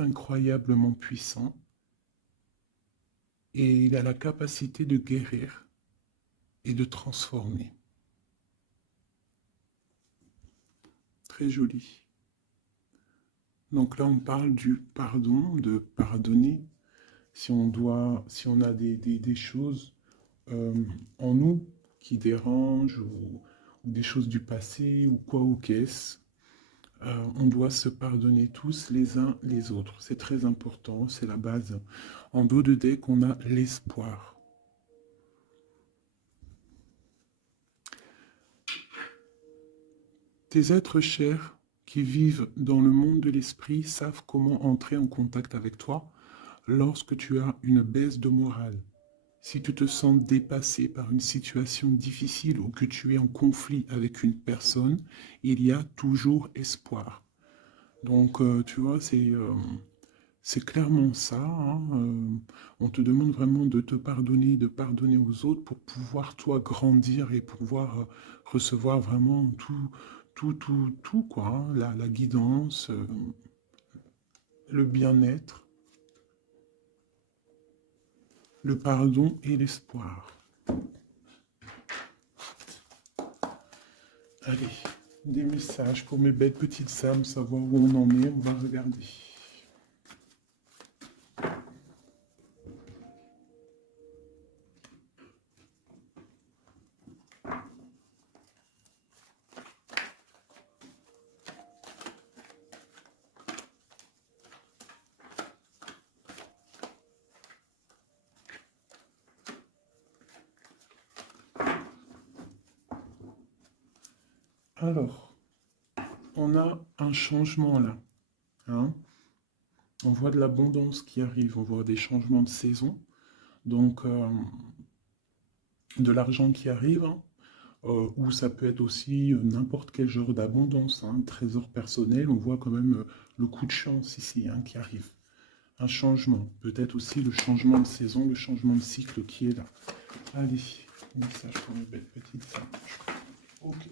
incroyablement puissant et il a la capacité de guérir et de transformer. Très joli. Donc là, on parle du pardon, de pardonner. Si on a des choses euh, en nous qui dérangent ou des choses du passé ou quoi ou qu'est-ce, on doit se pardonner tous les uns les autres. C'est très important, c'est la base. En dos de deck, on a l'espoir. Tes êtres chers qui vivent dans le monde de l'esprit savent comment entrer en contact avec toi lorsque tu as une baisse de morale. Si tu te sens dépassé par une situation difficile ou que tu es en conflit avec une personne, il y a toujours espoir. Donc, tu vois, c'est clairement ça, hein. On te demande vraiment de pardonner aux autres pour pouvoir, toi, grandir et pouvoir recevoir vraiment tout, quoi, hein. La guidance, le bien-être, le pardon et l'espoir. Allez, des messages pour mes belles petites âmes, savoir où on en est, on va regarder. Alors, on a un changement là, hein. On voit de l'abondance qui arrive, on voit des changements de saison, donc de l'argent qui arrive, hein, ou ça peut être aussi n'importe quel genre d'abondance, hein, trésor personnel, on voit quand même le coup de chance ici, hein, qui arrive. Un changement, peut-être aussi le changement de saison, le changement de cycle qui est là. Allez, message pour mes belles petites singes. Ok.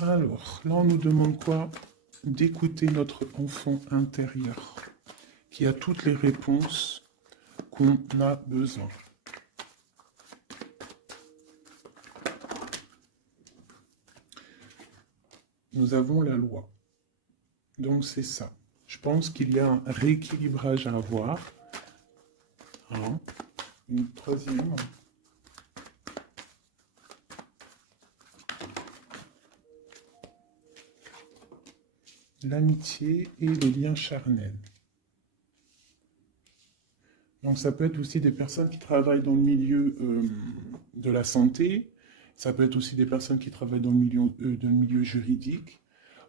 Alors, là on nous demande quoi? D'écouter notre enfant intérieur, qui a toutes les réponses qu'on a besoin. Nous avons la loi. Donc c'est ça. Je pense qu'il y a un rééquilibrage à avoir. Hein. Une troisième. L'amitié et les liens charnels. Donc ça peut être aussi des personnes qui travaillent dans le milieu de la santé. Ça peut être aussi des personnes qui travaillent dans le milieu juridique.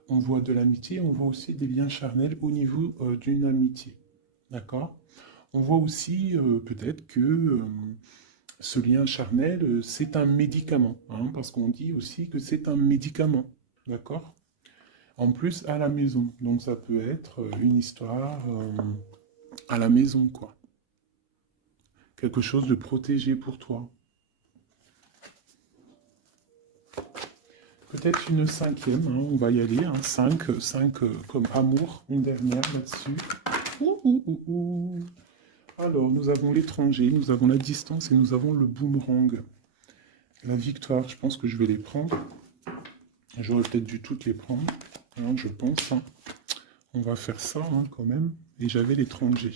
On voit de l'amitié, on voit aussi des liens charnels au niveau d'une amitié. D'accord? On voit aussi peut-être que ce lien charnel, c'est un médicament, hein, parce qu'on dit aussi que c'est un médicament. D'accord? En plus, à la maison. Donc ça peut être une histoire à la maison, quoi. Quelque chose de protégé pour toi. Peut-être une cinquième, hein, on va y aller. Hein, 5 comme amour, une dernière là-dessus. Ouh, ouh, ouh, ouh. Alors, nous avons l'étranger, nous avons la distance et nous avons le boomerang. La victoire, je pense que je vais les prendre. J'aurais peut-être dû toutes les prendre, hein, je pense. Hein. On va faire ça hein, quand même. Et j'avais l'étranger.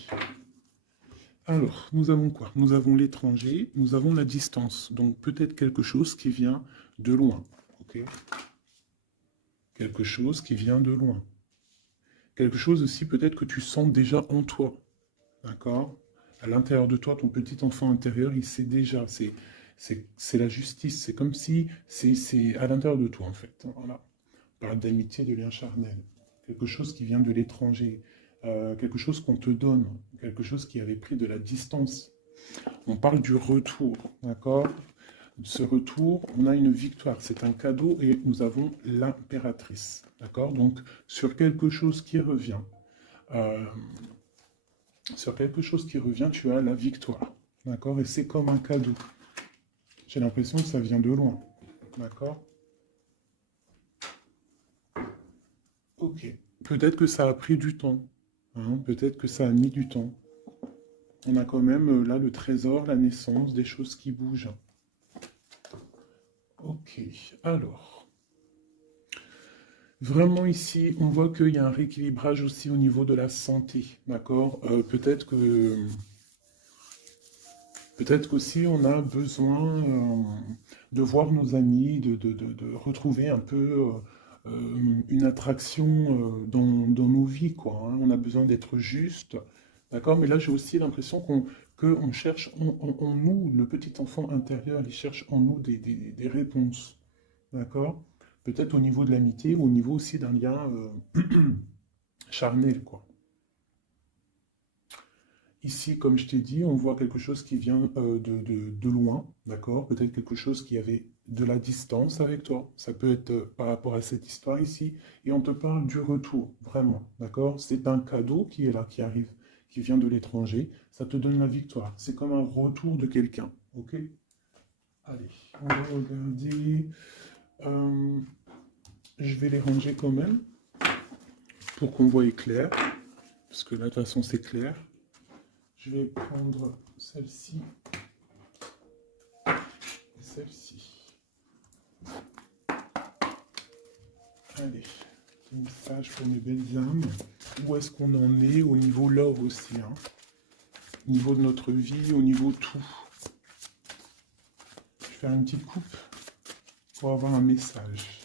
Alors, nous avons quoi? Nous avons l'étranger, nous avons la distance. Donc peut-être quelque chose qui vient de loin. Ok? Quelque chose qui vient de loin. Quelque chose aussi peut-être que tu sens déjà en toi. D'accord? À l'intérieur de toi, ton petit enfant intérieur, il sait déjà. C'est la justice. C'est comme si c'est à l'intérieur de toi, en fait. Voilà. On parle d'amitié, de lien charnel. Quelque chose qui vient de l'étranger. Quelque chose qu'on te donne. Quelque chose qui avait pris de la distance. On parle du retour. D'accord? Ce retour, on a une victoire. C'est un cadeau et nous avons l'impératrice. D'accord? Donc, sur quelque chose qui revient. Euh, Sur quelque chose qui revient, tu as la victoire. D'accord? Et c'est comme un cadeau. J'ai l'impression que ça vient de loin. D'accord? Ok. Peut-être que ça a pris du temps. Hein. Peut-être que ça a mis du temps. On a quand même là le trésor, la naissance, des choses qui bougent. Ok, alors, vraiment ici, on voit qu'il y a un rééquilibrage aussi au niveau de la santé, d'accord. Peut-être qu'aussi on a besoin de voir nos amis, de retrouver un peu une attraction dans nos vies, quoi. Hein. On a besoin d'être juste, d'accord? Mais là, j'ai aussi l'impression qu'on cherche en nous, le petit enfant intérieur, il cherche en nous des réponses, d'accord? Peut-être au niveau de l'amitié ou au niveau aussi d'un lien charnel, quoi. Ici, comme je t'ai dit, on voit quelque chose qui vient de loin, d'accord? Peut-être quelque chose qui avait de la distance avec toi. Ça peut être par rapport à cette histoire ici. Et on te parle du retour, vraiment, d'accord? C'est un cadeau qui est là, qui arrive, qui vient de l'étranger. Ça te donne la victoire. C'est comme un retour de quelqu'un, ok? Allez, on va regarder. Euh, je vais les ranger quand même pour qu'on voie clair. Parce que là, de toute façon, c'est clair. Je vais prendre celle-ci et celle-ci. Allez, petit message pour mes belles âmes. Où est-ce qu'on en est au niveau love aussi, hein? Au niveau de notre vie, au niveau tout. Je vais faire une petite coupe pour avoir un message.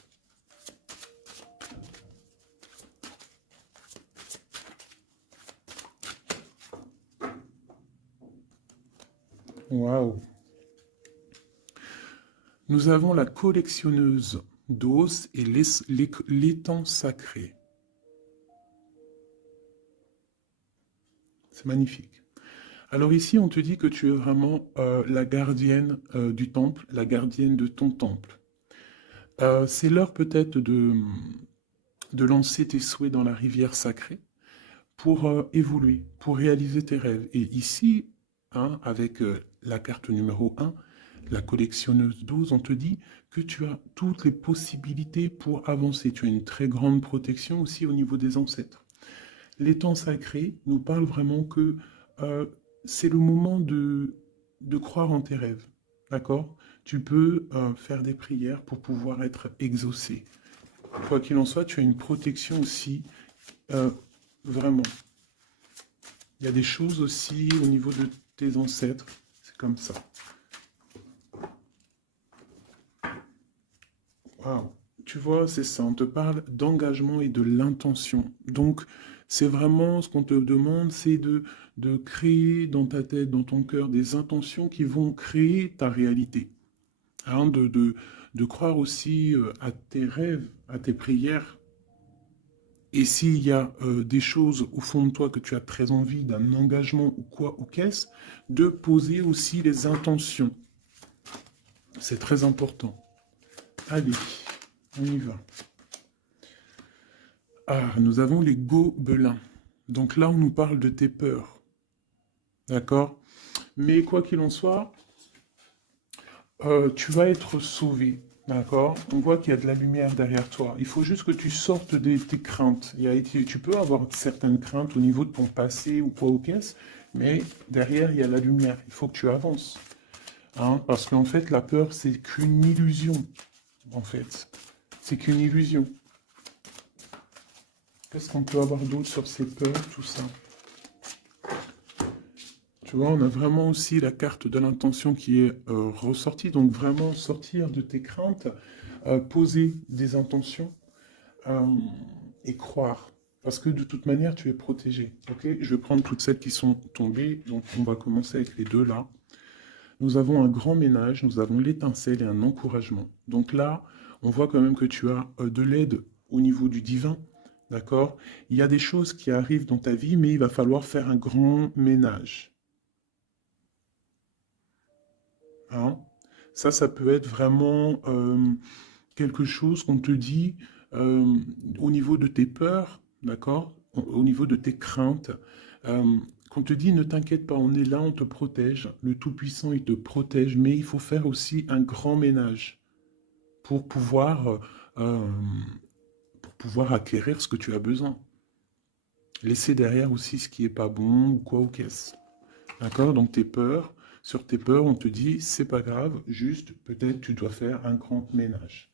Waouh! Nous avons la collectionneuse d'os et l'étang sacré. C'est magnifique. Alors ici, on te dit que tu es vraiment la gardienne du temple, la gardienne de ton temple. C'est l'heure peut-être de lancer tes souhaits dans la rivière sacrée pour évoluer, pour réaliser tes rêves. Et ici, hein, avec la carte numéro 1, la collectionneuse 12, on te dit que tu as toutes les possibilités pour avancer. Tu as une très grande protection aussi au niveau des ancêtres. L'étang sacré nous parle vraiment que euh, c'est le moment de croire en tes rêves. D'accord? Tu peux faire des prières pour pouvoir être exaucé. Quoi qu'il en soit, tu as une protection aussi, euh, vraiment. Il y a des choses aussi au niveau de tes ancêtres. C'est comme ça. Waouh. Tu vois, c'est ça. On te parle d'engagement et de l'intention. Donc, c'est vraiment ce qu'on te demande, c'est de créer dans ta tête, dans ton cœur, des intentions qui vont créer ta réalité. Hein, de croire aussi à tes rêves, à tes prières. Et s'il y a des choses au fond de toi que tu as très envie, d'un engagement ou quoi, ou qu'est-ce, de poser aussi les intentions. C'est très important. Allez, on y va. Ah, nous avons les gobelins. Donc là, on nous parle de tes peurs. D'accord? Mais quoi qu'il en soit, tu vas être sauvé. D'accord? On voit qu'il y a de la lumière derrière toi. Il faut juste que tu sortes de tes craintes. Tu peux avoir certaines craintes au niveau de ton passé ou quoi ou qu'est-ce, mais derrière, il y a la lumière. Il faut que tu avances. Hein? Parce qu'en fait, la peur, c'est qu'une illusion. En fait, c'est qu'une illusion. Qu'est-ce qu'on peut avoir d'autre sur ces peurs, tout ça? Tu vois, on a vraiment aussi la carte de l'intention qui est ressortie. Donc vraiment sortir de tes craintes, poser des intentions euh, et croire. Parce que de toute manière, tu es protégé. Ok? Je vais prendre toutes celles qui sont tombées. Donc on va commencer avec les deux là. Nous avons un grand ménage, nous avons l'étincelle et un encouragement. Donc là, on voit quand même que tu as de l'aide au niveau du divin. D'accord? Il y a des choses qui arrivent dans ta vie, mais il va falloir faire un grand ménage. Hein. Ça peut être vraiment quelque chose qu'on te dit euh, au niveau de tes peurs, d'accord? Au niveau de tes craintes, qu'on te dit ne t'inquiète pas, on est là, on te protège. Le Tout-Puissant, il te protège, mais il faut faire aussi un grand ménage pour euh, pour pouvoir acquérir ce que tu as besoin. Laisser derrière aussi ce qui est pas bon ou quoi ou qu'est-ce. D'accord? Donc tes peurs, sur tes peurs, on te dit, c'est pas grave, juste peut-être tu dois faire un grand ménage.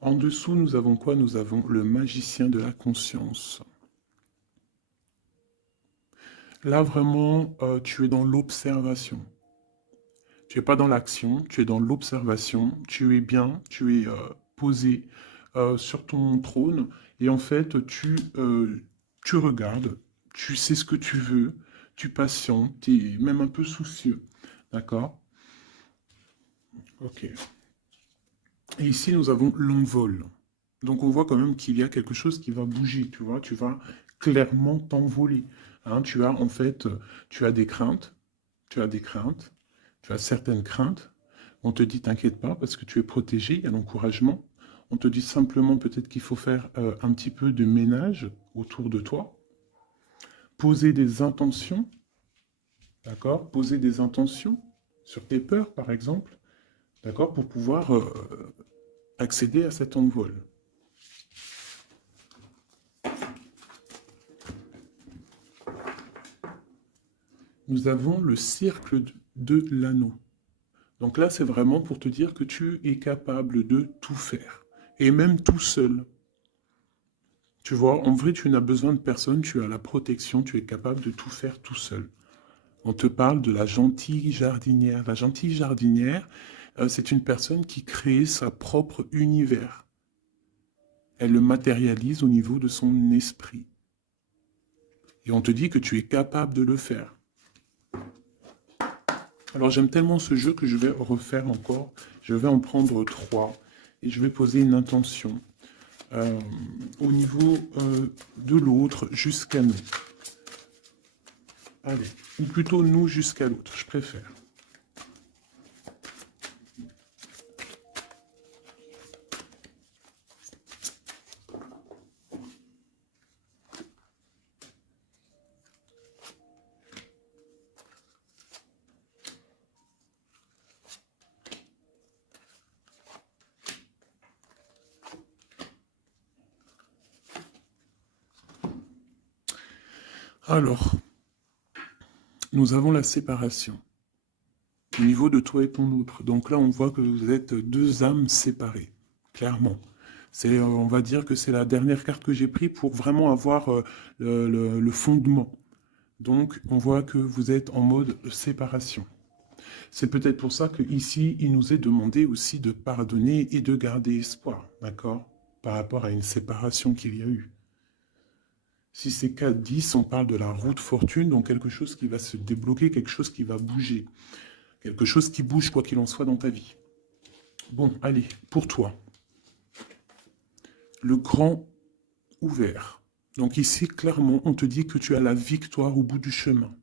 En dessous, nous avons quoi? Nous avons le magicien de la conscience. Là, vraiment, tu es dans l'observation. Tu n'es pas dans l'action, tu es dans l'observation. Tu es bien, tu es posé sur ton trône. Et en fait, tu regardes, tu sais ce que tu veux, tu patientes, tu es même un peu soucieux. D'accord? Ok. Et ici, nous avons l'envol. Donc, on voit quand même qu'il y a quelque chose qui va bouger, tu vois. Tu vas clairement t'envoler. Hein, tu as, en fait, tu as des craintes, tu as des craintes, tu as certaines craintes. On te dit, t'inquiète pas, parce que tu es protégé, il y a l'encouragement. On te dit simplement peut-être qu'il faut faire un petit peu de ménage autour de toi. Poser des intentions, d'accord? Poser des intentions sur tes peurs, par exemple, d'accord? Pour pouvoir accéder à cet envol. Nous avons le cercle de l'anneau. Donc là, c'est vraiment pour te dire que tu es capable de tout faire. Et même tout seul. Tu vois, en vrai, tu n'as besoin de personne, tu as la protection, tu es capable de tout faire tout seul. On te parle de la gentille jardinière. La gentille jardinière, c'est une personne qui crée sa propre univers. Elle le matérialise au niveau de son esprit. Et on te dit que tu es capable de le faire. Alors j'aime tellement ce jeu que je vais refaire encore. Je vais en prendre 3 et je vais poser une intention au niveau de l'autre jusqu'à nous. Allez, ou plutôt nous jusqu'à l'autre, je préfère. Alors, nous avons la séparation au niveau de toi et ton autre. Donc là, on voit que vous êtes deux âmes séparées, clairement. C'est, on va dire que c'est la dernière carte que j'ai prise pour vraiment avoir le fondement. Donc, on voit que vous êtes en mode séparation. C'est peut-être pour ça qu'ici, il nous est demandé aussi de pardonner et de garder espoir, d'accord? Par rapport à une séparation qu'il y a eu. Si c'est 4-10, on parle de la route fortune, donc quelque chose qui va se débloquer, quelque chose qui va bouger. Quelque chose qui bouge, quoi qu'il en soit, dans ta vie. Bon, allez, pour toi. Le grand ouvert. Donc ici, clairement, on te dit que tu as la victoire au bout du chemin.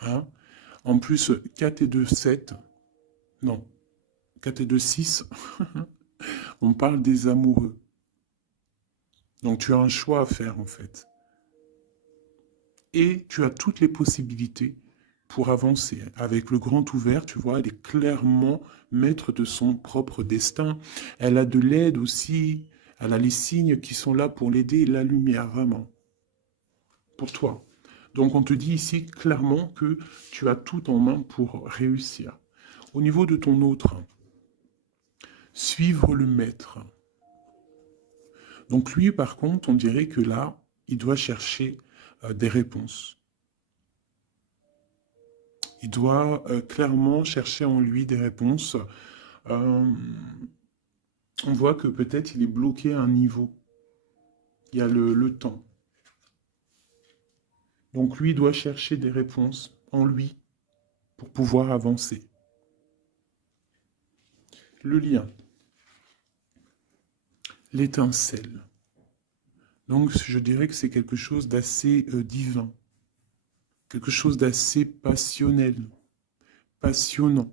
Hein? En plus, 4 et 2, 7. Non, 4 et 2, 6. On parle des amoureux. Donc tu as un choix à faire, en fait. Et tu as toutes les possibilités pour avancer. Avec le grand ouvert, tu vois, elle est clairement maître de son propre destin. Elle a de l'aide aussi. Elle a les signes qui sont là pour l'aider et la lumière, vraiment. Pour toi. Donc on te dit ici clairement que tu as tout en main pour réussir. Au niveau de ton autre, suivre le maître. Donc lui, par contre, on dirait que là, il doit chercher des réponses. Il doit clairement chercher en lui des réponses. Euh, on voit que peut-être il est bloqué à un niveau. Il y a le temps. Donc lui doit chercher des réponses en lui pour pouvoir avancer. Le lien. L'étincelle. Donc je dirais que c'est quelque chose d'assez divin. Quelque chose d'assez passionnel. Passionnant.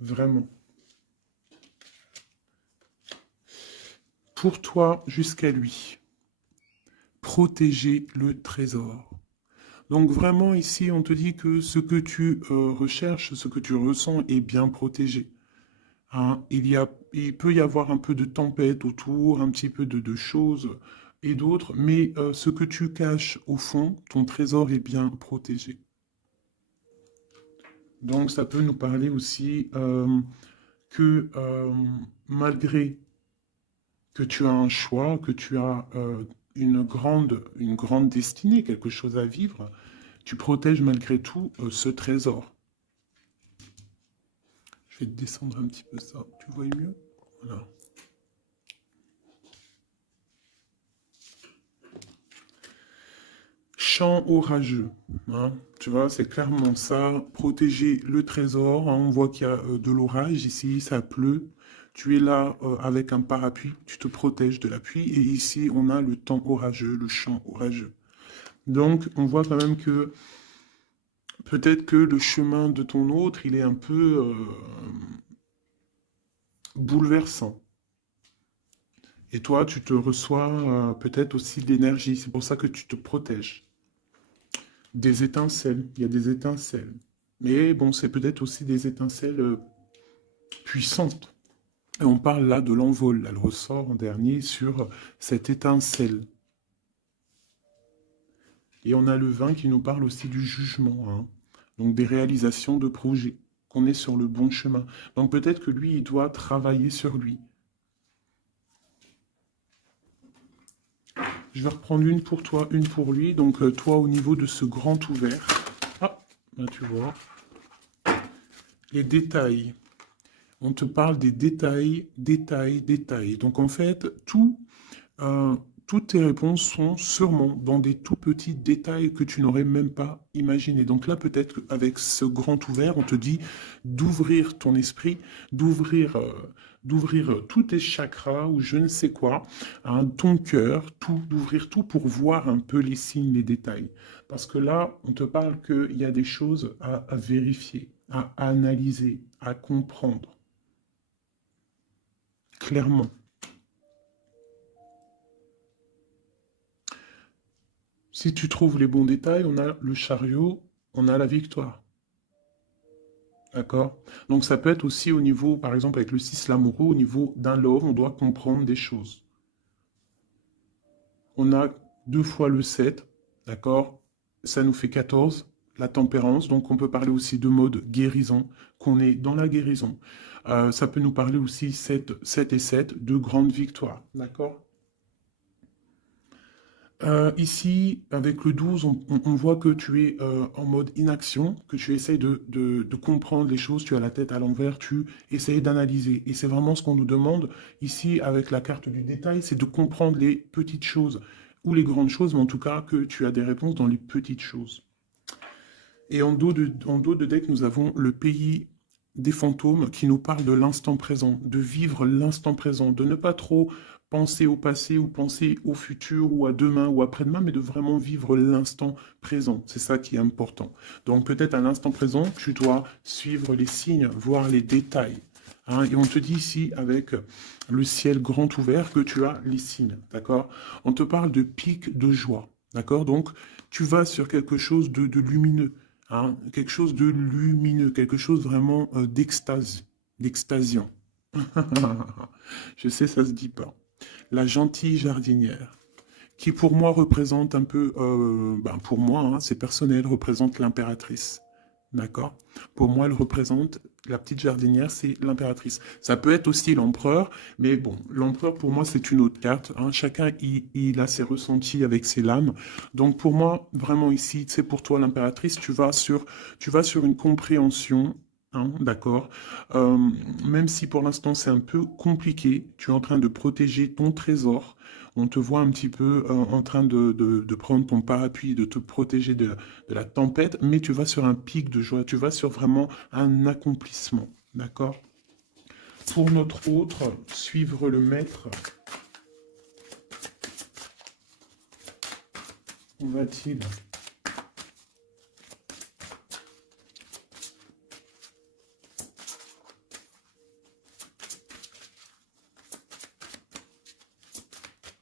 Vraiment. Pour toi jusqu'à lui. Protéger le trésor. Donc vraiment ici, on te dit que ce que tu recherches, ce que tu ressens est bien protégé. Hein, il y a il peut y avoir un peu de tempête autour, un petit peu de choses et d'autres, mais ce que tu caches au fond, ton trésor est bien protégé. Donc ça peut nous parler aussi que malgré que tu as un choix, que tu as une grande destinée, quelque chose à vivre, tu protèges malgré tout ce trésor. Je vais te descendre un petit peu ça. Tu vois mieux? Voilà. Champ orageux, hein. Tu vois, c'est clairement ça. Protéger le trésor, hein. On voit qu'il y a de l'orage ici, ça pleut. Tu es là avec un parapluie, tu te protèges de la pluie. Et ici, on a le temps orageux, le champ orageux. Donc, on voit quand même que peut-être que le chemin de ton autre, il est un peu bouleversant. Et toi, tu te reçois peut-être aussi de l'énergie. C'est pour ça que tu te protèges. Des étincelles, il y a des étincelles. Mais bon, c'est peut-être aussi des étincelles puissantes. Et on parle là de l'envol. Elle ressort en dernier sur cette étincelle. Et on a le vin qui nous parle aussi du jugement, hein. Donc des réalisations de projets, qu'on est sur le bon chemin. Donc peut-être que lui, il doit travailler sur lui. Je vais reprendre une pour toi, une pour lui. Donc toi, au niveau de ce grand ouvert. Ah, là tu vois. Les détails. On te parle des détails, détails, détails. Donc en fait, euh, toutes tes réponses sont sûrement dans des tout petits détails que tu n'aurais même pas imaginé. Donc là, peut-être qu'avec ce grand ouvert, on te dit d'ouvrir ton esprit, d'ouvrir tous tes chakras ou je ne sais quoi, hein, ton cœur, tout, d'ouvrir tout pour voir un peu les signes, les détails. Parce que là, on te parle qu'il y a des choses à vérifier, à analyser, à comprendre clairement. Si tu trouves les bons détails, on a le chariot, on a la victoire. D'accord? Donc ça peut être aussi au niveau, par exemple avec le 6 l'amoureux, au niveau d'un love, on doit comprendre des choses. On a deux fois le 7, d'accord? Ça nous fait 14, la tempérance. Donc on peut parler aussi de mode guérison, qu'on est dans la guérison. Ça peut nous parler aussi 7 et 7, de grandes victoires. D'accord? Ici, avec le 12, on voit que tu es en mode inaction, que tu essayes de comprendre les choses, tu as la tête à l'envers, tu essayes d'analyser. Et c'est vraiment ce qu'on nous demande ici avec la carte du détail, c'est de comprendre les petites choses ou les grandes choses, mais en tout cas que tu as des réponses dans les petites choses. Et en dos de deck, nous avons le pays des fantômes qui nous parle de l'instant présent, de vivre l'instant présent, de ne pas trop penser au passé ou penser au futur ou à demain ou après-demain, mais de vraiment vivre l'instant présent. C'est ça qui est important. Donc peut-être à l'instant présent, tu dois suivre les signes, voir les détails, hein. Et on te dit ici, avec le ciel grand ouvert, que tu as les signes, d'accord? On te parle de pic de joie, d'accord? Donc tu vas sur quelque chose de lumineux, hein, quelque chose de lumineux, quelque chose vraiment d'extase, d'extasiant. Je sais, ça se dit pas. La gentille jardinière, qui pour moi représente un peu, ben pour moi, hein, c'est personnel, représente l'impératrice. D'accord? Pour moi, elle représente, la petite jardinière, c'est l'impératrice. Ça peut être aussi l'empereur, mais bon, l'empereur, pour moi, c'est une autre carte, hein. Chacun, il a ses ressentis avec ses lames. Donc, pour moi, vraiment ici, c'est pour toi l'impératrice, tu vas sur une compréhension, hein, d'accord? Euh, Même si pour l'instant, c'est un peu compliqué, tu es en train de protéger ton trésor. On te voit un petit peu en train de prendre ton parapluie, de te protéger de la tempête, mais tu vas sur un pic de joie, tu vas sur vraiment un accomplissement. D'accord? Pour notre autre, suivre le maître, où va-t-il?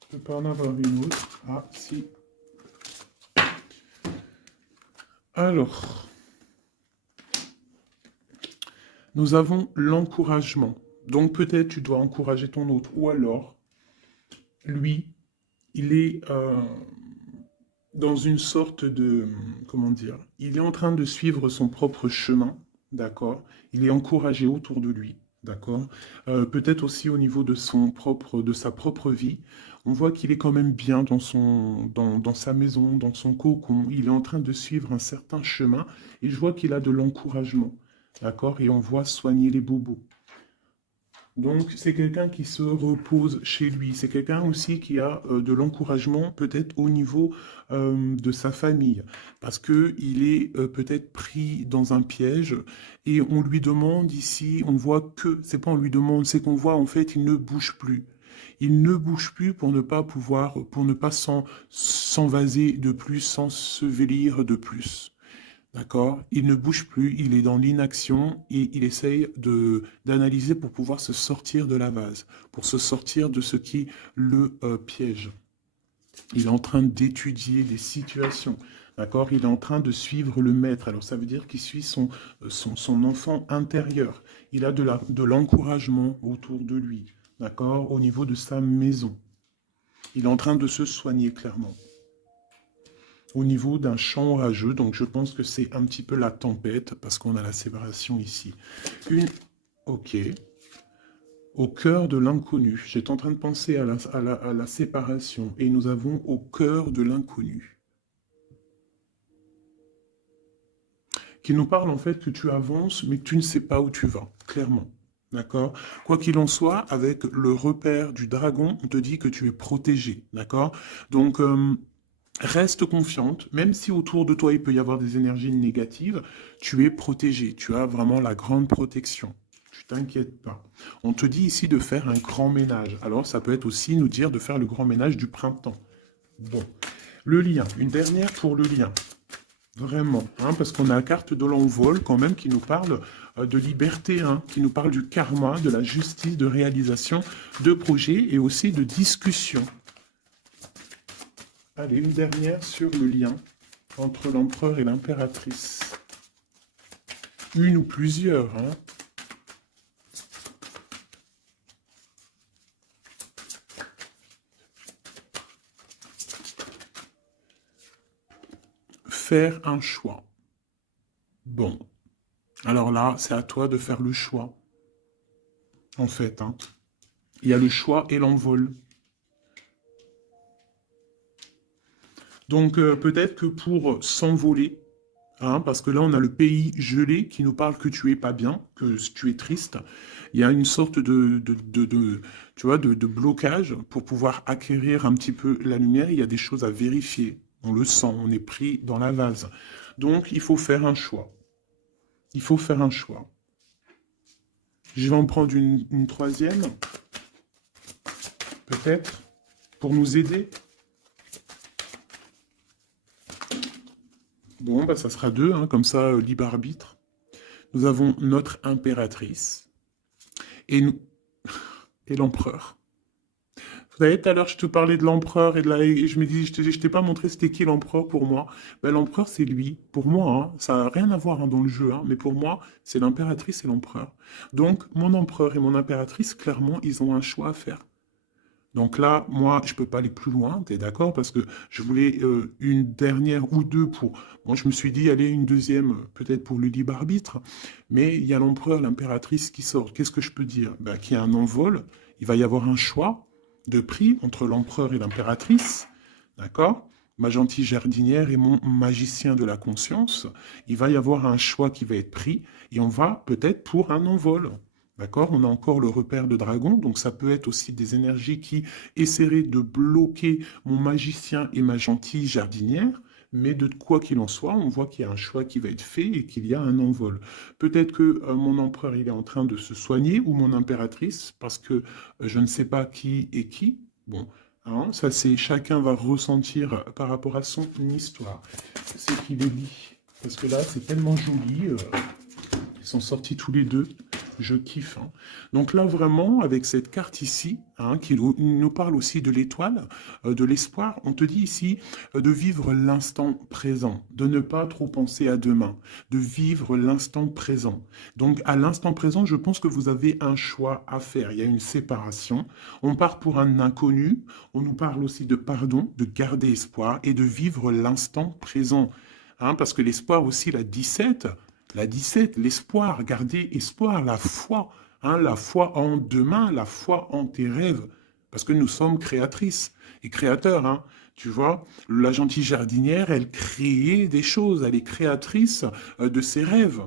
Je peux pas en avoir une autre. Ah, si. Alors, nous avons l'encouragement. Donc peut-être tu dois encourager ton autre. Ou alors, lui, il est dans une sorte de, comment dire, il est en train de suivre son propre chemin, d'accord? Il est encouragé autour de lui, d'accord? Peut-être aussi au niveau de de sa propre vie. On voit qu'il est quand même bien dans sa maison, dans son cocon. Il est en train de suivre un certain chemin et je vois qu'il a de l'encouragement, d'accord? Et on voit soigner les bobos. Donc, c'est quelqu'un qui se repose chez lui. C'est quelqu'un aussi qui a de l'encouragement, peut-être au niveau de sa famille, parce que il est peut-être pris dans un piège et on lui demande ici, on voit que, c'est pas on lui demande, c'est qu'on voit en fait, il ne bouge plus. Il ne bouge plus pour ne pas pouvoir, pour ne pas s'envaser de plus, s'ensevelir de plus. D'accord? Il ne bouge plus, il est dans l'inaction et il essaye d'analyser pour pouvoir se sortir de la vase, pour se sortir de ce qui le piège. Il est en train d'étudier des situations. D'accord? Il est en train de suivre le maître. Alors ça veut dire qu'il suit son enfant intérieur. Il a de l'encouragement autour de lui. D'accord? Au niveau de sa maison. Il est en train de se soigner clairement au niveau d'un champ orageux. Donc je pense que c'est un petit peu la tempête parce qu'on a la séparation ici. Ok. Au cœur de l'inconnu. J'étais en train de penser à la séparation et nous avons au cœur de l'inconnu. Qui nous parle en fait que tu avances mais que tu ne sais pas où tu vas, clairement. D'accord? Quoi qu'il en soit, avec le repère du dragon, on te dit que tu es protégé. D'accord? Donc, reste confiante, même si autour de toi il peut y avoir des énergies négatives, tu es protégé, tu as vraiment la grande protection. Tu t'inquiètes pas. On te dit ici de faire un grand ménage. Alors ça peut être aussi nous dire de faire le grand ménage du printemps. Bon. Le lien, une dernière pour le lien. Vraiment, hein, parce qu'on a la carte de l'envol quand même qui nous parle de liberté, hein, qui nous parle du karma, de la justice, de réalisation, de projets et aussi de discussion. Allez, une dernière sur le lien entre l'empereur et l'impératrice. Une ou plusieurs, hein. Faire un choix. Bon. Alors là, c'est à toi de faire le choix. En fait, hein. Il y a le choix et l'envol. Donc peut-être que pour s'envoler, hein, parce que là on a le pays gelé qui nous parle que tu es pas bien, que tu es triste. Il y a une sorte tu vois, de blocage pour pouvoir acquérir un petit peu la lumière. Il y a des choses à vérifier. On le sent, on est pris dans la vase. Donc il faut faire un choix. Il faut faire un choix. Je vais en prendre une troisième, peut-être, pour nous aider. Bon, bah, ça sera deux, hein, comme ça, libre arbitre. Nous avons notre impératrice et, nous... et l'empereur. Vous savez, tout à l'heure, je te parlais de l'empereur et je me dis, je t'ai pas montré c'était qui l'empereur pour moi. Ben, l'empereur, c'est lui. Pour moi, hein, ça n'a rien à voir hein, dans le jeu, hein, mais pour moi, c'est l'impératrice et l'empereur. Donc, mon empereur et mon impératrice, clairement, ils ont un choix à faire. Donc là, moi, je peux pas aller plus loin, tu es d'accord? Parce que je voulais une dernière ou deux pour... Moi, je me suis dit, allez, une deuxième, peut-être pour le libre arbitre. Mais il y a l'empereur, l'impératrice qui sort. Qu'est-ce que je peux dire? Ben, qu'il y a un envol, il va y avoir un choix de prix entre l'empereur et l'impératrice, d'accord? Ma gentille jardinière et mon magicien de la conscience. Il va y avoir un choix qui va être pris et on va peut-être pour un envol. D'accord? On a encore le repère de dragon, donc ça peut être aussi des énergies qui essaieraient de bloquer mon magicien et ma gentille jardinière, mais de quoi qu'il en soit, on voit qu'il y a un choix qui va être fait et qu'il y a un envol. Peut-être que mon empereur il est en train de se soigner ou mon impératrice, parce que je ne sais pas qui est qui. Bon, hein, ça c'est chacun va ressentir par rapport à son histoire. C'est qu'il est dit. Parce que là, c'est tellement joli. Ils sont sortis tous les deux. Je kiffe. Hein. Donc là, vraiment, avec cette carte ici, hein, qui nous parle aussi de l'étoile, de l'espoir, on te dit ici de vivre l'instant présent, de ne pas trop penser à demain, de vivre l'instant présent. Donc à l'instant présent, je pense que vous avez un choix à faire. Il y a une séparation. On part pour un inconnu. On nous parle aussi de pardon, de garder espoir et de vivre l'instant présent. Hein, parce que l'espoir aussi, la 17, l'espoir, garder espoir, la foi, hein, la foi en demain, la foi en tes rêves, parce que nous sommes créatrices et créateurs, hein, tu vois. La gentille jardinière, elle crée des choses, elle est créatrice de ses rêves,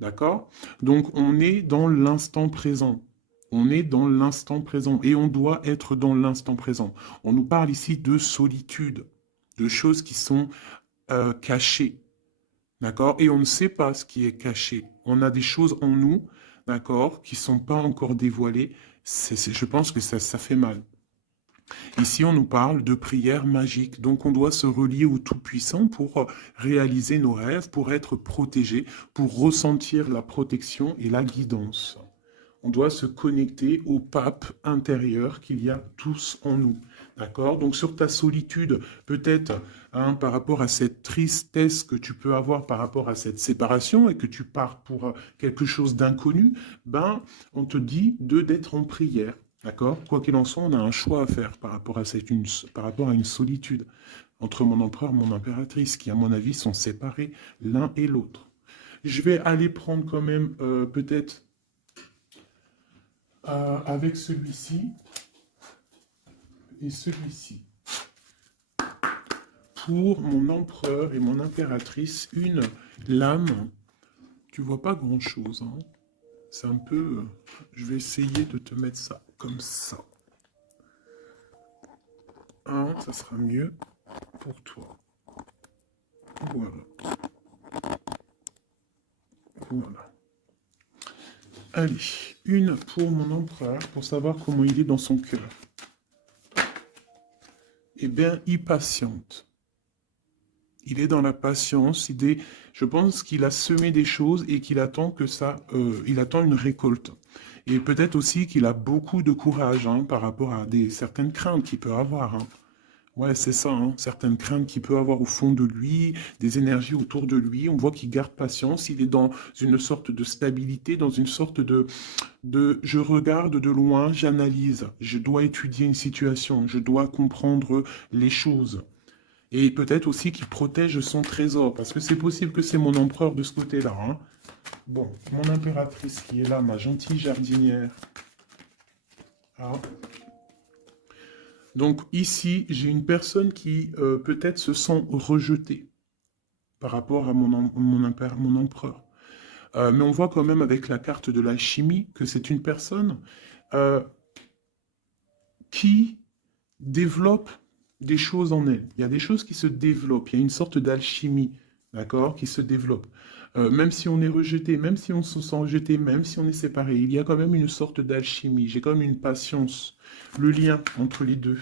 d'accord? Donc on est dans l'instant présent. On est dans l'instant présent et on doit être dans l'instant présent. On nous parle ici de solitude, de choses qui sont cachées. D'accord? Et on ne sait pas ce qui est caché. On a des choses en nous, d'accord, qui ne sont pas encore dévoilées. Je pense que ça fait mal. Ici, on nous parle de prière magique. Donc, on doit se relier au Tout-Puissant pour réaliser nos rêves, pour être protégé, pour ressentir la protection et la guidance. On doit se connecter au pape intérieur qu'il y a tous en nous. D'accord? Donc sur ta solitude, peut-être hein, par rapport à cette tristesse que tu peux avoir par rapport à cette séparation et que tu pars pour quelque chose d'inconnu, ben on te dit d'être en prière. D'accord? Quoi qu'il en soit, on a un choix à faire par rapport à par rapport à une solitude entre mon empereur et mon impératrice, qui à mon avis sont séparés l'un et l'autre. Je vais aller prendre quand même peut-être avec celui-ci et celui-ci. Pour mon empereur et mon impératrice, une lame, tu vois pas grand-chose. Hein. C'est un peu... je vais essayer de te mettre ça comme ça. Hein, ça sera mieux pour toi. Voilà. Voilà. Allez, une pour mon empereur, pour savoir comment il est dans son cœur. Eh bien, il patiente. Il est dans la patience. Je pense qu'il a semé des choses et qu'il attend que ça, il attend une récolte. Et peut-être aussi qu'il a beaucoup de courage hein, par rapport à certaines craintes qu'il peut avoir. Hein. Ouais, c'est ça, hein, certaines craintes qu'il peut avoir au fond de lui, des énergies autour de lui. On voit qu'il garde patience. Il est dans une sorte de stabilité, dans une sorte de je regarde de loin, j'analyse. Je dois étudier une situation. Je dois comprendre les choses. Et peut-être aussi qu'il protège son trésor, parce que c'est possible que c'est mon empereur de ce côté-là. Hein. Bon, mon impératrice qui est là, ma gentille jardinière. Ah. Donc ici, j'ai une personne qui peut-être se sent rejetée par rapport à mon empereur. Mais on voit quand même avec la carte de l'alchimie que c'est une personne euh, qui développe des choses en elle. Il y a des choses qui se développent. Il y a une sorte d'alchimie, d'accord, qui se développe. Même si on est rejeté, même si on se sent rejeté, même si on est séparé, il y a quand même une sorte d'alchimie. J'ai quand même une patience. Le lien entre les deux.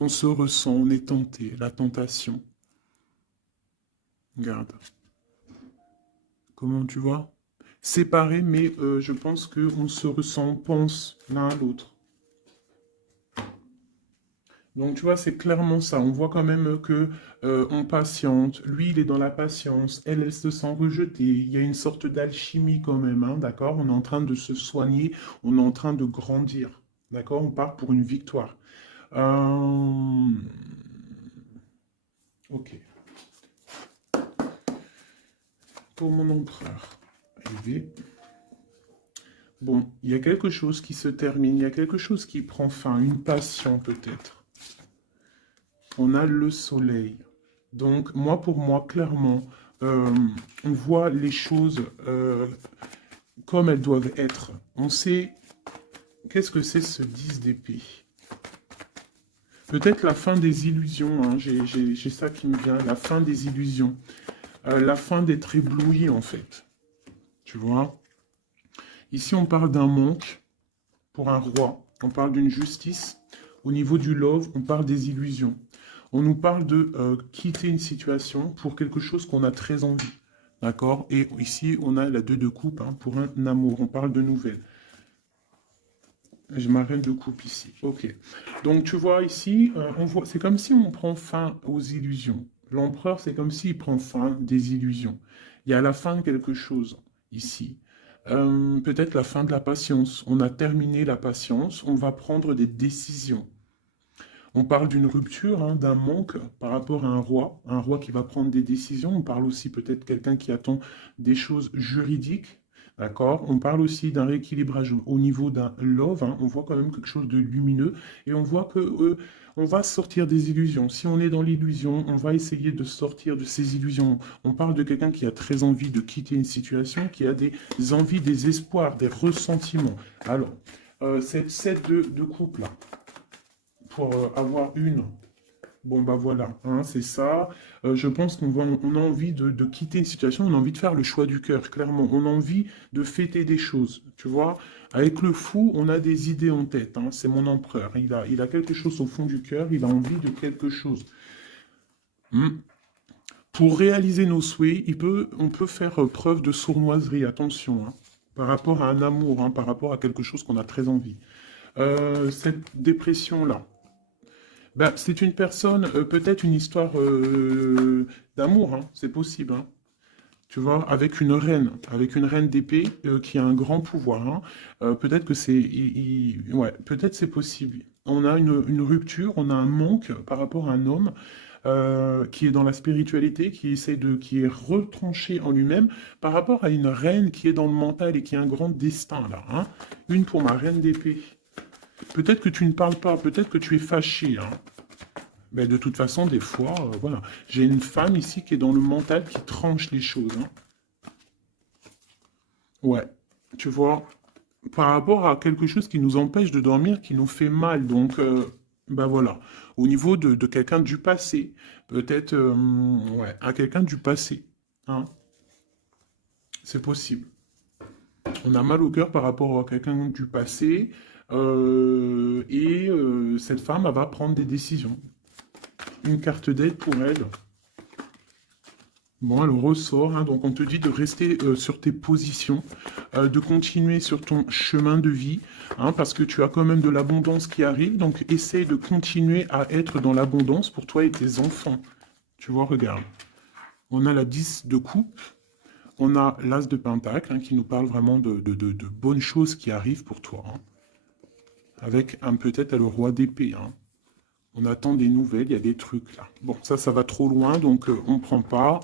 On se ressent, on est tenté, la tentation. Regarde. Comment tu vois? Séparés, mais je pense qu'on se ressent, on pense l'un à l'autre. Donc tu vois, c'est clairement ça. On voit quand même que on patiente. Lui, il est dans la patience. Elle se sent rejetée. Il y a une sorte d'alchimie quand même, hein, d'accord? On est en train de se soigner. On est en train de grandir, d'accord? On part pour une victoire. Ok. Pour mon empereur. Élevé. Bon, il y a quelque chose qui se termine. Il y a quelque chose qui prend fin. Une passion peut-être. On a le soleil. Donc, moi, pour moi, clairement, on voit les choses comme elles doivent être. On sait qu'est-ce que c'est ce 10 d'épée. Peut-être la fin des illusions, hein. J'ai ça qui me vient, la fin des illusions. La fin d'être ébloui, en fait. Tu vois? Ici, on parle d'un manque pour un roi. On parle d'une justice. Au niveau du love, on parle des illusions. On nous parle de quitter une situation pour quelque chose qu'on a très envie. D'accord? Et ici, on a la 2 de coupe hein, pour un amour. On parle de nouvelles. Je m'arrête de coupe ici. Ok. Donc, tu vois ici, on voit, c'est comme si on prend fin aux illusions. L'empereur, c'est comme s'il prend fin des illusions. Il y a la fin de quelque chose ici. Peut-être la fin de la patience. On a terminé la patience. On va prendre des décisions. On parle d'une rupture, hein, d'un manque par rapport à un roi qui va prendre des décisions. On parle aussi peut-être quelqu'un qui attend des choses juridiques, d'accord? On parle aussi d'un rééquilibrage au niveau d'un love, hein. On voit quand même quelque chose de lumineux et on voit que on va sortir des illusions. Si on est dans l'illusion, on va essayer de sortir de ces illusions. On parle de quelqu'un qui a très envie de quitter une situation, qui a des envies, des espoirs, des ressentiments. Alors, cette set de couple là pour avoir une. Bon, bah voilà, hein, c'est ça. Je pense on a envie de quitter une situation, on a envie de faire le choix du cœur, clairement. On a envie de fêter des choses, tu vois. Avec le fou, on a des idées en tête, hein, c'est mon empereur. Il a quelque chose au fond du cœur, il a envie de quelque chose. Hmm. Pour réaliser nos souhaits, on peut faire preuve de sournoiserie, attention, hein, par rapport à un amour, hein, par rapport à quelque chose qu'on a très envie. Cette dépression-là. Ben, c'est une personne, peut-être une histoire d'amour, hein, c'est possible, hein. Tu vois, avec une reine d'épée qui a un grand pouvoir, hein. Peut-être que c'est, ouais, peut-être c'est possible. On a une rupture, on a un manque par rapport à un homme qui est dans la spiritualité, qui est retranché en lui-même, par rapport à une reine qui est dans le mental et qui a un grand destin là, hein. Une pour ma reine d'épée. Peut-être que tu ne parles pas, peut-être que tu es fâché, hein. Mais de toute façon, des fois, voilà. J'ai une femme ici qui est dans le mental, qui tranche les choses, hein. Ouais, tu vois, par rapport à quelque chose qui nous empêche de dormir, qui nous fait mal. Donc, bah voilà. Au niveau de quelqu'un du passé, peut-être, ouais, à quelqu'un du passé, hein. C'est possible. On a mal au cœur par rapport à quelqu'un du passé, et cette femme, elle va prendre des décisions. Une carte d'aide pour elle. Bon, elle ressort, hein, donc on te dit de rester sur tes positions, de continuer sur ton chemin de vie, hein, parce que tu as quand même de l'abondance qui arrive, donc essaye de continuer à être dans l'abondance pour toi et tes enfants. Tu vois, regarde. On a la 10 de coupe, on a l'as de pentacle, hein, qui nous parle vraiment de bonnes choses qui arrivent pour toi, hein, avec peut-être le roi d'épée, hein. On attend des nouvelles, il y a des trucs là. Bon, ça va trop loin, donc on ne prend pas.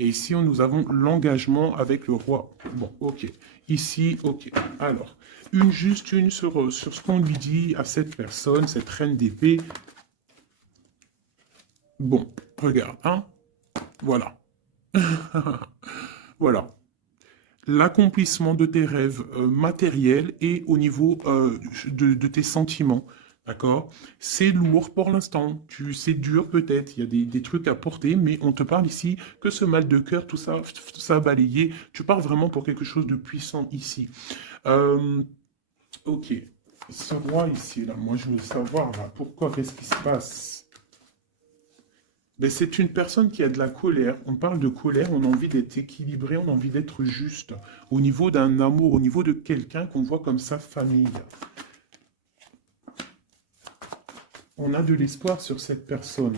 Et ici, nous avons l'engagement avec le roi. Bon, ok. Ici, ok. Alors, juste une sur ce qu'on lui dit à cette personne, cette reine d'épée. Bon, regarde, hein. Voilà. Voilà. L'accomplissement de tes rêves matériels et au niveau de tes sentiments. D'accord? C'est lourd pour l'instant. C'est dur peut-être. Il y a des trucs à porter, mais on te parle ici que ce mal de cœur, tout ça balayé. Tu parles vraiment pour quelque chose de puissant ici. Euh, ok. Ce roi ici, là, moi je veux savoir là, pourquoi, qu'est-ce qui se passe? Ben, c'est une personne qui a de la colère. On parle de colère, on a envie d'être équilibré, on a envie d'être juste. Au niveau d'un amour, au niveau de quelqu'un qu'on voit comme sa famille. On a de l'espoir sur cette personne.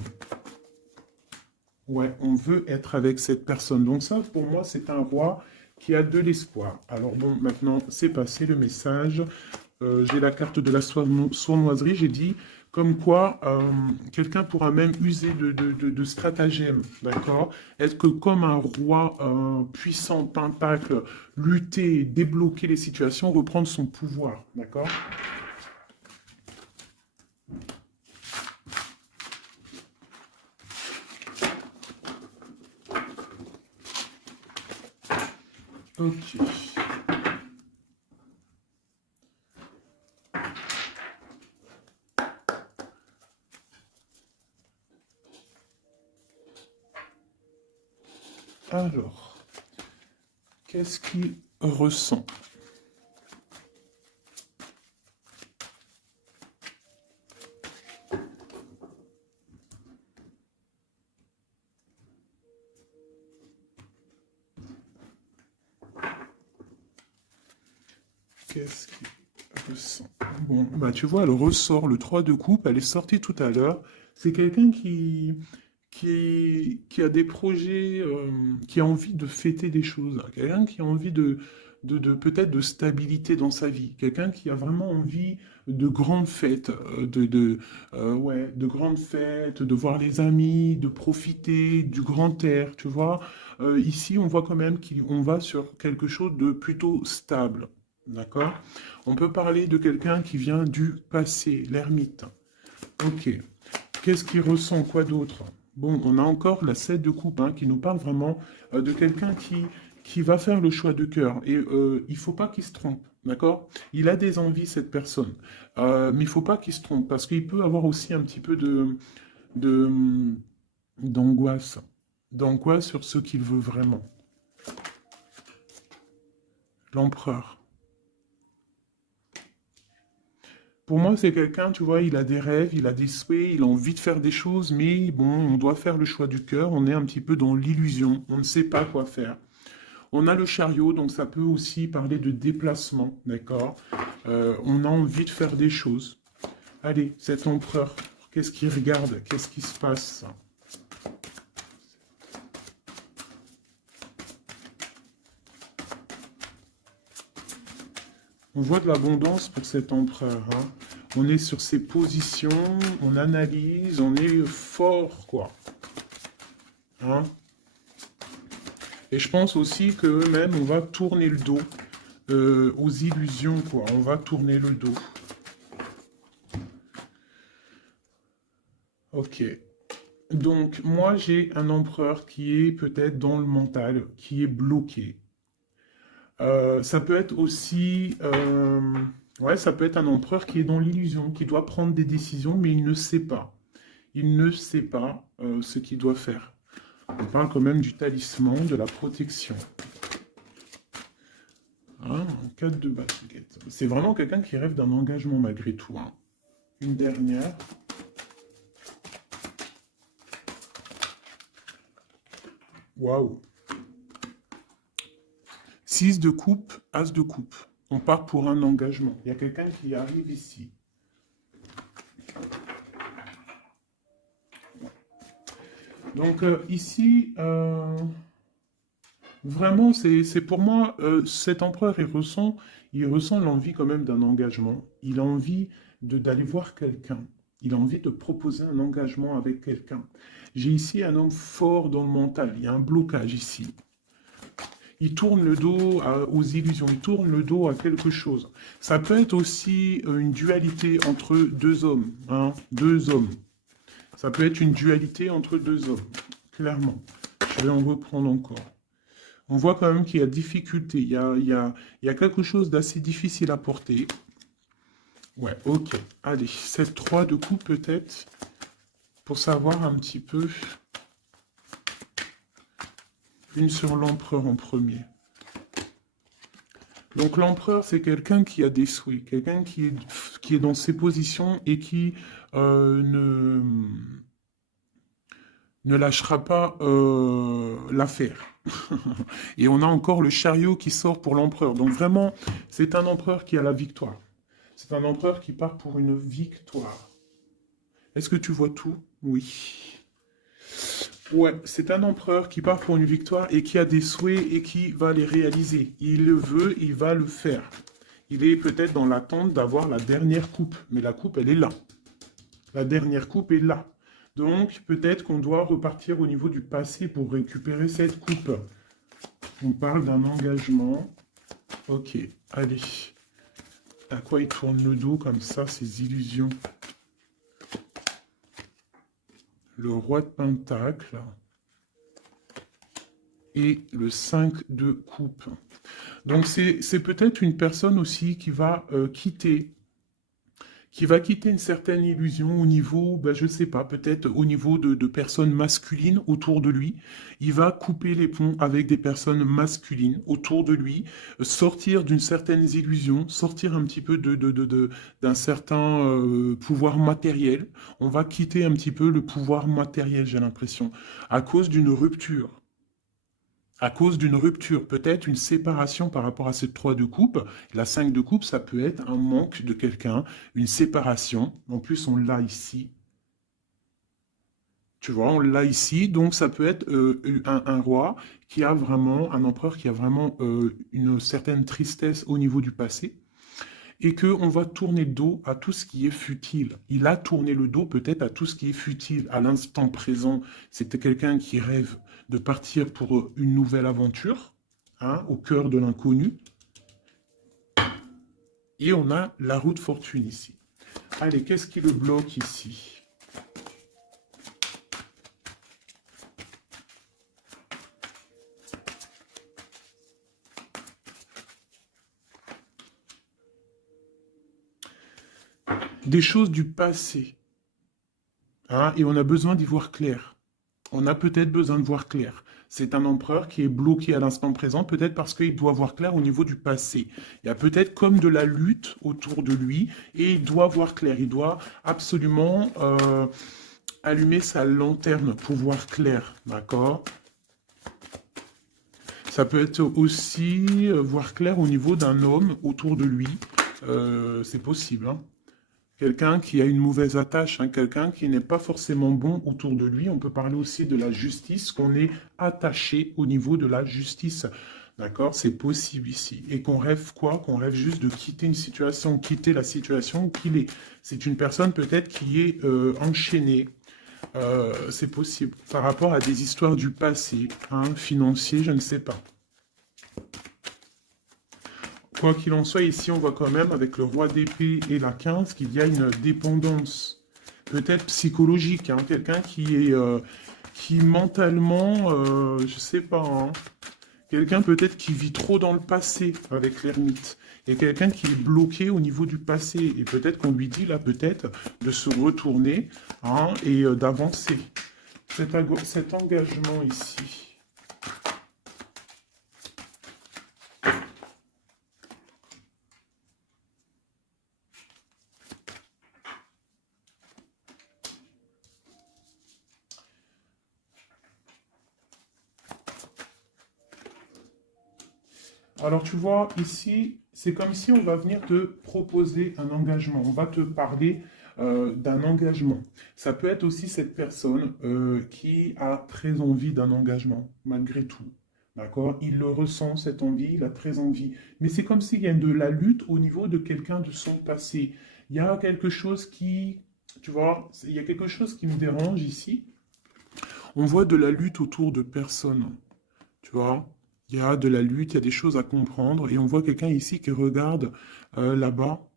Ouais, on veut être avec cette personne. Donc ça, pour moi, c'est un roi qui a de l'espoir. Alors bon, maintenant, c'est passé le message. J'ai la carte de la sournoiserie. J'ai dit comme quoi quelqu'un pourra même user de stratagèmes, d'accord? Être que comme un roi puissant, pentacle, lutter, débloquer les situations, reprendre son pouvoir, d'accord? Ok. Alors, qu'est-ce qu'il ressent? Qu'est-ce qu'il ressent? Bon, bah tu vois, elle ressort le 3 de coupe, elle est sortie tout à l'heure. C'est quelqu'un qui a des projets, qui a envie de fêter des choses, hein. Quelqu'un qui a envie de peut-être de stabilité dans sa vie, quelqu'un qui a vraiment envie de grandes fêtes, ouais, de grandes fêtes, de voir les amis, de profiter du grand air, tu vois. Ici, on voit quand même qu'on va sur quelque chose de plutôt stable, d'accord? On peut parler de quelqu'un qui vient du passé, l'ermite. Ok. Qu'est-ce qu'il ressent? Quoi d'autre? Bon, on a encore la 7 de coupe, hein, qui nous parle vraiment de quelqu'un qui va faire le choix de cœur. Et il faut pas qu'il se trompe, d'accord? Il a des envies, cette personne. Mais il faut pas qu'il se trompe, parce qu'il peut avoir aussi un petit peu de, d'angoisse. D'angoisse sur ce qu'il veut vraiment. L'empereur. Pour moi, c'est quelqu'un, tu vois, il a des rêves, il a des souhaits, il a envie de faire des choses, mais bon, on doit faire le choix du cœur, on est un petit peu dans l'illusion, on ne sait pas quoi faire. On a le chariot, donc ça peut aussi parler de déplacement, d'accord? On a envie de faire des choses. Allez, cet empereur, qu'est-ce qu'il regarde? Qu'est-ce qui se passe? On voit de l'abondance pour cet empereur, hein. On est sur ses positions, on analyse, on est fort, quoi. Hein? Et je pense aussi qu'eux-mêmes, on va tourner le dos aux illusions, quoi. On va tourner le dos. Ok. Donc, moi, j'ai un empereur qui est peut-être dans le mental, qui est bloqué. Ça peut être aussi... ouais, ça peut être un empereur qui est dans l'illusion, qui doit prendre des décisions, mais il ne sait pas. Il ne sait pas ce qu'il doit faire. On parle quand même du talisman, de la protection. Hein, 4 de basket. C'est vraiment quelqu'un qui rêve d'un engagement malgré tout, hein. Une dernière. Waouh. 6 de coupe, as de coupe. On part pour un engagement. Il y a quelqu'un qui arrive ici. Donc ici, vraiment, c'est pour moi, cet empereur, il ressent l'envie quand même d'un engagement. Il a envie d'aller voir quelqu'un. Il a envie de proposer un engagement avec quelqu'un. J'ai ici un homme fort dans le mental. Il y a un blocage ici. Il tourne le dos aux illusions, il tourne le dos à quelque chose. Ça peut être aussi une dualité entre deux hommes, hein, deux hommes. Ça peut être une dualité entre deux hommes, clairement. Je vais en reprendre encore. On voit quand même qu'il y a difficulté, il y a quelque chose d'assez difficile à porter. Ouais, ok. Allez, cette 3 de coupe peut-être, pour savoir un petit peu. Une sur l'empereur en premier. Donc l'empereur, c'est quelqu'un qui a des souhaits, quelqu'un qui est dans ses positions et qui ne lâchera pas l'affaire. Et on a encore le chariot qui sort pour l'empereur. Donc vraiment, c'est un empereur qui a la victoire. C'est un empereur qui part pour une victoire. Est-ce que tu vois tout? Oui. Ouais, c'est un empereur qui part pour une victoire et qui a des souhaits et qui va les réaliser. Il le veut, il va le faire. Il est peut-être dans l'attente d'avoir la dernière coupe, mais la coupe, elle est là. La dernière coupe est là. Donc, peut-être qu'on doit repartir au niveau du passé pour récupérer cette coupe. On parle d'un engagement. Ok, allez. À quoi il tourne le dos comme ça, ces illusions? Le roi de Pentacle et le 5 de coupe. Donc c'est peut-être une personne aussi qui va quitter une certaine illusion au niveau, ben, je ne sais pas, peut-être au niveau de personnes masculines autour de lui. Il va couper les ponts avec des personnes masculines autour de lui, sortir d'une certaine illusion, sortir un petit peu d'un certain pouvoir matériel. On va quitter un petit peu le pouvoir matériel, j'ai l'impression, à cause d'une rupture. À cause d'une rupture, peut-être une séparation par rapport à cette 3 de coupe. La 5 de coupe, ça peut être un manque de quelqu'un, une séparation. En plus, on l'a ici. Tu vois, on l'a ici. Donc, ça peut être un roi qui a vraiment, un empereur qui a vraiment une certaine tristesse au niveau du passé et qu'on va tourner le dos à tout ce qui est futile. Il a tourné le dos peut-être à tout ce qui est futile. À l'instant présent, c'était quelqu'un qui rêve de partir pour une nouvelle aventure, hein, au cœur de l'inconnu. Et on a la roue de fortune ici. Allez, qu'est-ce qui le bloque ici? Des choses du passé. Hein, et on a besoin d'y voir clair. On a peut-être besoin de voir clair. C'est un empereur qui est bloqué à l'instant présent, peut-être parce qu'il doit voir clair au niveau du passé. Il y a peut-être comme de la lutte autour de lui, et il doit voir clair. Il doit absolument allumer sa lanterne pour voir clair, d'accord? Ça peut être aussi voir clair au niveau d'un homme autour de lui. C'est possible, hein. Quelqu'un qui a une mauvaise attache, hein, quelqu'un qui n'est pas forcément bon autour de lui. On peut parler aussi de la justice, qu'on est attaché au niveau de la justice. D'accord? C'est possible ici. Et qu'on rêve quoi? Qu'on rêve juste de quitter une situation, quitter la situation qu'il est. C'est une personne peut-être qui est enchaînée. C'est possible. Par rapport à des histoires du passé, hein, financier, je ne sais pas. Quoi qu'il en soit, ici, on voit quand même, avec le roi d'épée et la 15, qu'il y a une dépendance, peut-être psychologique, hein, quelqu'un qui mentalement, je sais pas, hein, quelqu'un peut-être qui vit trop dans le passé avec l'ermite, et quelqu'un qui est bloqué au niveau du passé, et peut-être qu'on lui dit là, peut-être, de se retourner, hein, et d'avancer. Cet engagement ici. Alors tu vois, ici, c'est comme si on va venir te proposer un engagement. On va te parler d'un engagement. Ça peut être aussi cette personne qui a très envie d'un engagement, malgré tout. D'accord? Il le ressent, cette envie, il a très envie. Mais c'est comme s'il y a de la lutte au niveau de quelqu'un de son passé. Il y a quelque chose qui, tu vois, il y a quelque chose qui me dérange ici. On voit de la lutte autour de personnes. Tu vois, il y a de la lutte, il y a des choses à comprendre. Et on voit quelqu'un ici qui regarde là-bas,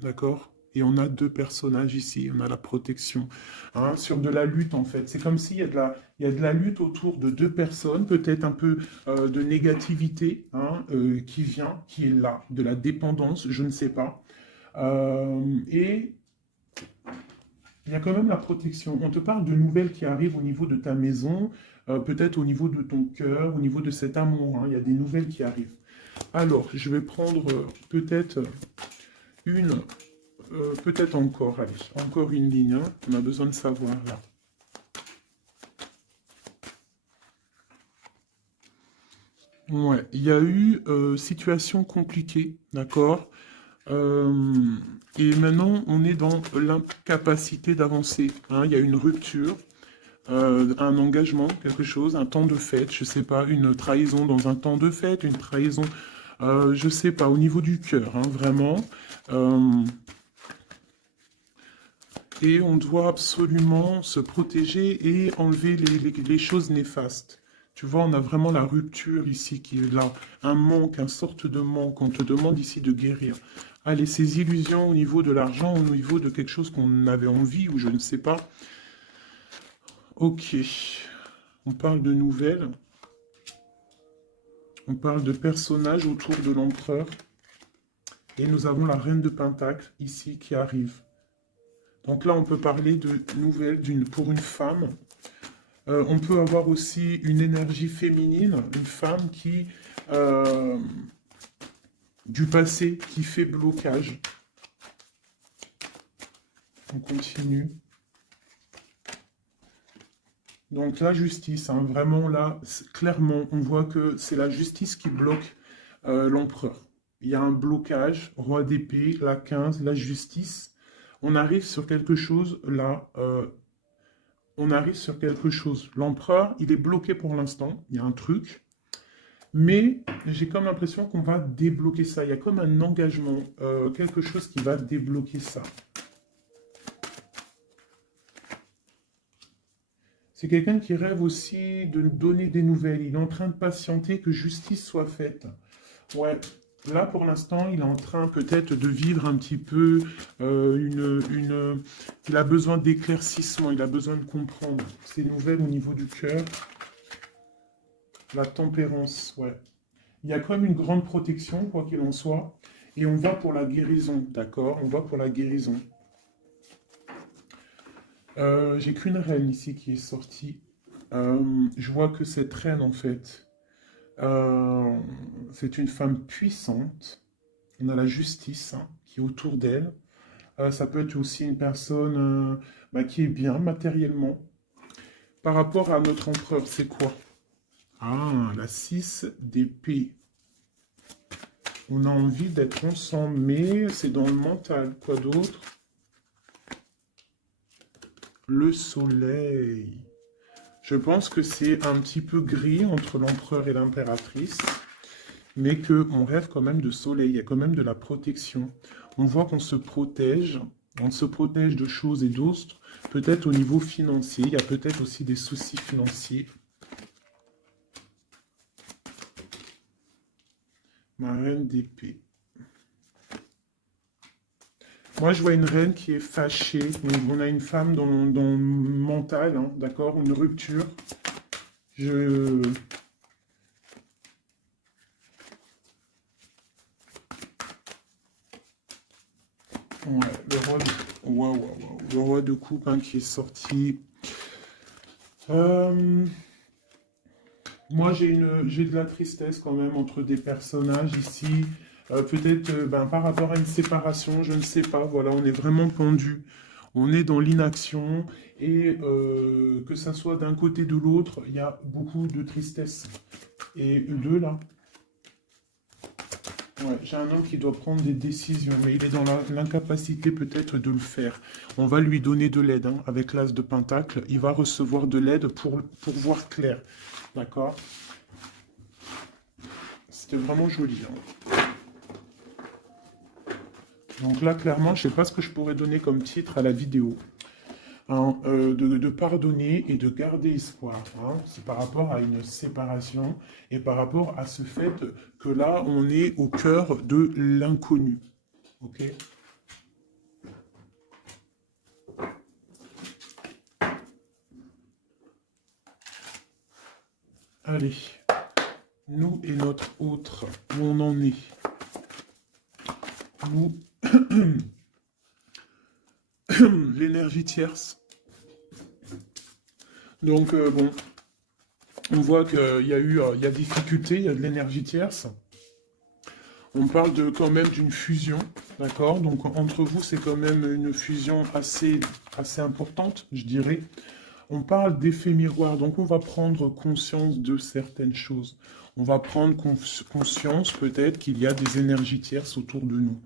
d'accord? Et on a deux personnages ici, on a la protection, hein, sur de la lutte en fait. C'est comme s'il y a il y a de la lutte autour de deux personnes, peut-être un peu de négativité hein, qui vient, qui est là, de la dépendance, je ne sais pas. Et il y a quand même la protection. On te parle de nouvelles qui arrivent au niveau de ta maison, peut-être au niveau de ton cœur, au niveau de cet amour, hein. Il y a des nouvelles qui arrivent. Alors, je vais prendre peut-être une, peut-être encore, allez, encore une ligne, hein. On a besoin de savoir là. Ouais, il y a eu situation compliquée, d'accord? Euh, et maintenant, on est dans l'incapacité d'avancer, hein. Il y a une rupture. Un engagement, quelque chose, un temps de fête, je sais pas, une trahison dans un temps de fête, une trahison, je sais pas, au niveau du cœur, hein, vraiment. Euh, et on doit absolument se protéger et enlever les choses néfastes. Tu vois, on a vraiment la rupture ici qui est là, un manque, une sorte de manque. On te demande ici de guérir. Allez, ces illusions au niveau de l'argent, au niveau de quelque chose qu'on avait envie ou je ne sais pas. Ok, on parle de nouvelles. On parle de personnages autour de l'empereur. Et nous avons la reine de Pentacle ici qui arrive. Donc là, on peut parler de nouvelles pour une femme. On peut avoir aussi une énergie féminine, une femme qui euh, du passé qui fait blocage. On continue. Donc la justice, hein, vraiment là, clairement, on voit que c'est la justice qui bloque l'empereur. Il y a un blocage, roi d'épée, la 15, la justice. On arrive sur quelque chose là, on arrive sur quelque chose. L'empereur, il est bloqué pour l'instant, il y a un truc, mais j'ai comme l'impression qu'on va débloquer ça. Il y a comme un engagement, quelque chose qui va débloquer ça. C'est quelqu'un qui rêve aussi de donner des nouvelles. Il est en train de patienter que justice soit faite. Ouais, là pour l'instant, il est en train peut-être de vivre un petit peu Il a besoin d'éclaircissement, il a besoin de comprendre ces nouvelles au niveau du cœur. La tempérance, ouais. Il y a quand même une grande protection, quoi qu'il en soit. Et on va pour la guérison, d'accord? On va pour la guérison. J'ai qu'une reine ici qui est sortie. Je vois que cette reine, en fait, c'est une femme puissante. On a la justice hein, qui est autour d'elle. Ça peut être aussi une personne qui est bien matériellement. Par rapport à notre empereur, c'est quoi? Ah, la 6 d'épée. On a envie d'être ensemble, mais c'est dans le mental. Quoi d'autre? Le soleil. Je pense que c'est un petit peu gris entre l'empereur et l'impératrice, mais qu'on rêve quand même de soleil, il y a quand même de la protection. On voit qu'on se protège, on se protège de choses et d'autres, peut-être au niveau financier, il y a peut-être aussi des soucis financiers. Ma reine d'épée. Moi, je vois une reine qui est fâchée. Donc, on a une femme dans le mental, hein, d'accord? Une rupture. Je... Ouais, le roi de coupe hein, qui est sorti. Moi, j'ai de la tristesse quand même entre des personnages ici. Peut-être par rapport à une séparation, je ne sais pas. Voilà, on est vraiment pendu. On est dans l'inaction. Et que ça soit d'un côté ou de l'autre, il y a beaucoup de tristesse. Et deux, là. Ouais, j'ai un homme qui doit prendre des décisions, mais il est dans l'incapacité peut-être de le faire. On va lui donner de l'aide, hein, avec l'as de Pentacle. Il va recevoir de l'aide pour voir clair. D'accord? C'était vraiment joli. Hein. Donc là, clairement, je ne sais pas ce que je pourrais donner comme titre à la vidéo. Hein, de pardonner et de garder espoir. Hein. C'est par rapport à une séparation et par rapport à ce fait que là, on est au cœur de l'inconnu. Ok? Allez, nous et notre autre, où on en est. Nous, l'énergie tierce. Donc, bon, on voit qu'il y a difficulté, il y a de l'énergie tierce. On parle quand même d'une fusion, d'accord? Donc, entre vous, c'est quand même une fusion assez importante, je dirais. On parle d'effet miroir, donc on va prendre conscience de certaines choses. On va prendre conscience peut-être qu'il y a des énergies tierces autour de nous.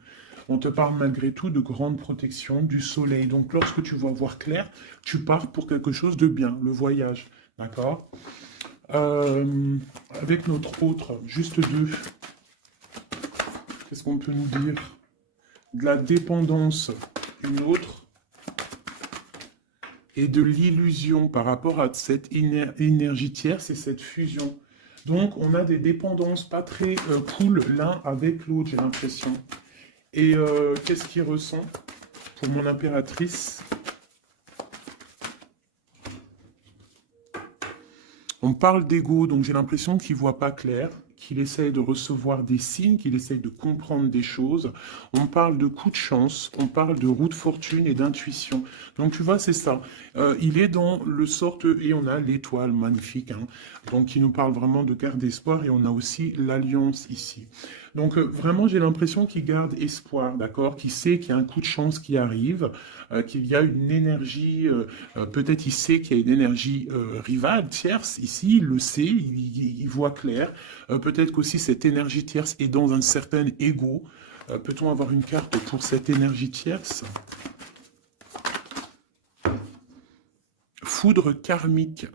On te parle malgré tout de grande protection du soleil. Donc lorsque tu vas voir clair, tu pars pour quelque chose de bien, le voyage. D'accord avec notre autre, juste deux. Qu'est-ce qu'on peut nous dire? De la dépendance, une autre. Et de l'illusion par rapport à cette énergie tierce et cette fusion. Donc on a des dépendances pas très cool l'un avec l'autre, j'ai l'impression. Et qu'est-ce qu'il ressent pour mon impératrice? On parle d'ego, donc j'ai l'impression qu'il ne voit pas clair, qu'il essaye de recevoir des signes, qu'il essaye de comprendre des choses. On parle de coup de chance, on parle de roue de fortune et d'intuition. Donc tu vois, c'est ça. Il est dans le sorte, et on a l'étoile magnifique, hein, donc qui nous parle vraiment de garde d'espoir, et on a aussi l'alliance ici. Donc vraiment, j'ai l'impression qu'il garde espoir, d'accord? Qu'il sait qu'il y a un coup de chance qui arrive, qu'il y a une énergie, peut-être il sait qu'il y a une énergie rivale, tierce, ici, il le sait, il voit clair. Peut-être qu'aussi cette énergie tierce est dans un certain ego. Peut-on avoir une carte pour cette énergie tierce? Foudre karmique.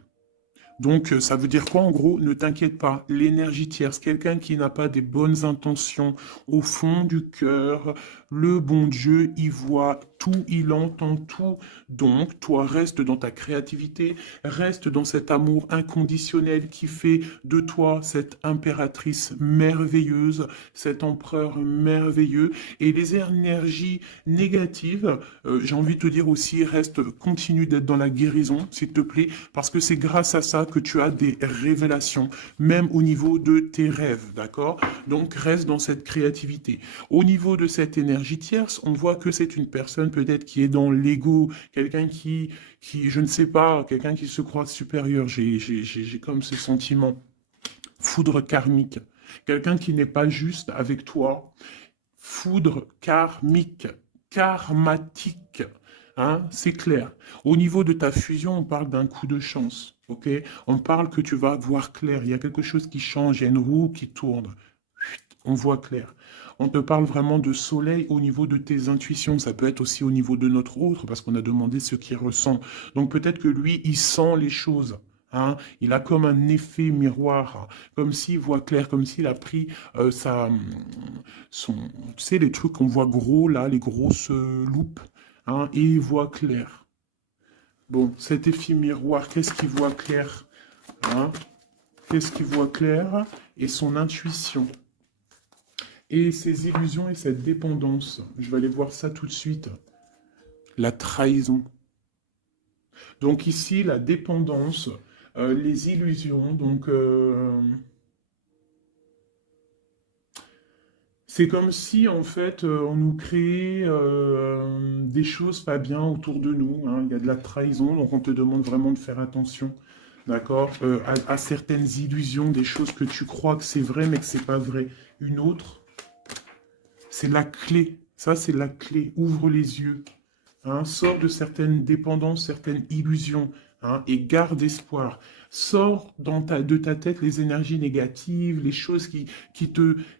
Donc, ça veut dire quoi en gros? Ne t'inquiète pas, l'énergie tierce, quelqu'un qui n'a pas des bonnes intentions au fond du cœur, le bon Dieu, il voit tout, il entend tout. Donc, toi, reste dans ta créativité, reste dans cet amour inconditionnel qui fait de toi cette impératrice merveilleuse, cet empereur merveilleux. Et les énergies négatives, j'ai envie de te dire aussi, reste, continue d'être dans la guérison, s'il te plaît, parce que c'est grâce à ça que tu as des révélations, même au niveau de tes rêves, d'accord? Donc reste dans cette créativité. Au niveau de cette énergie tierce, on voit que c'est une personne peut-être qui est dans l'ego, quelqu'un je ne sais pas, quelqu'un qui se croit supérieur. J'ai comme ce sentiment. Foudre karmique. Quelqu'un qui n'est pas juste avec toi. Foudre karmique, karmatique. Hein, c'est clair. Au niveau de ta fusion, on parle d'un coup de chance. Ok? On parle que tu vas voir clair. Il y a quelque chose qui change. Il y a une roue qui tourne. On voit clair. On te parle vraiment de soleil au niveau de tes intuitions. Ça peut être aussi au niveau de notre autre, parce qu'on a demandé ce qu'il ressent. Donc peut-être que lui, il sent les choses. Hein, il a comme un effet miroir, comme s'il voit clair, comme s'il a pris tu sais, les trucs qu'on voit gros là, les grosses loupes, hein, et il voit clair. Bon, cet effet miroir, qu'est-ce qu'il voit clair? Hein, qu'est-ce qu'il voit clair? Et son intuition. Et ses illusions et cette dépendance. Je vais aller voir ça tout de suite. La trahison. Donc ici, la dépendance, les illusions, donc c'est comme si en fait on nous créait des choses pas bien autour de nous. Hein. Il y a de la trahison, donc on te demande vraiment de faire attention, d'accord, à certaines illusions, des choses que tu crois que c'est vrai mais que c'est pas vrai. Une autre, c'est la clé. Ça, c'est la clé. Ouvre les yeux. Hein, sors de certaines dépendances, certaines illusions, hein, et garde espoir. Sors de ta tête les énergies négatives, les choses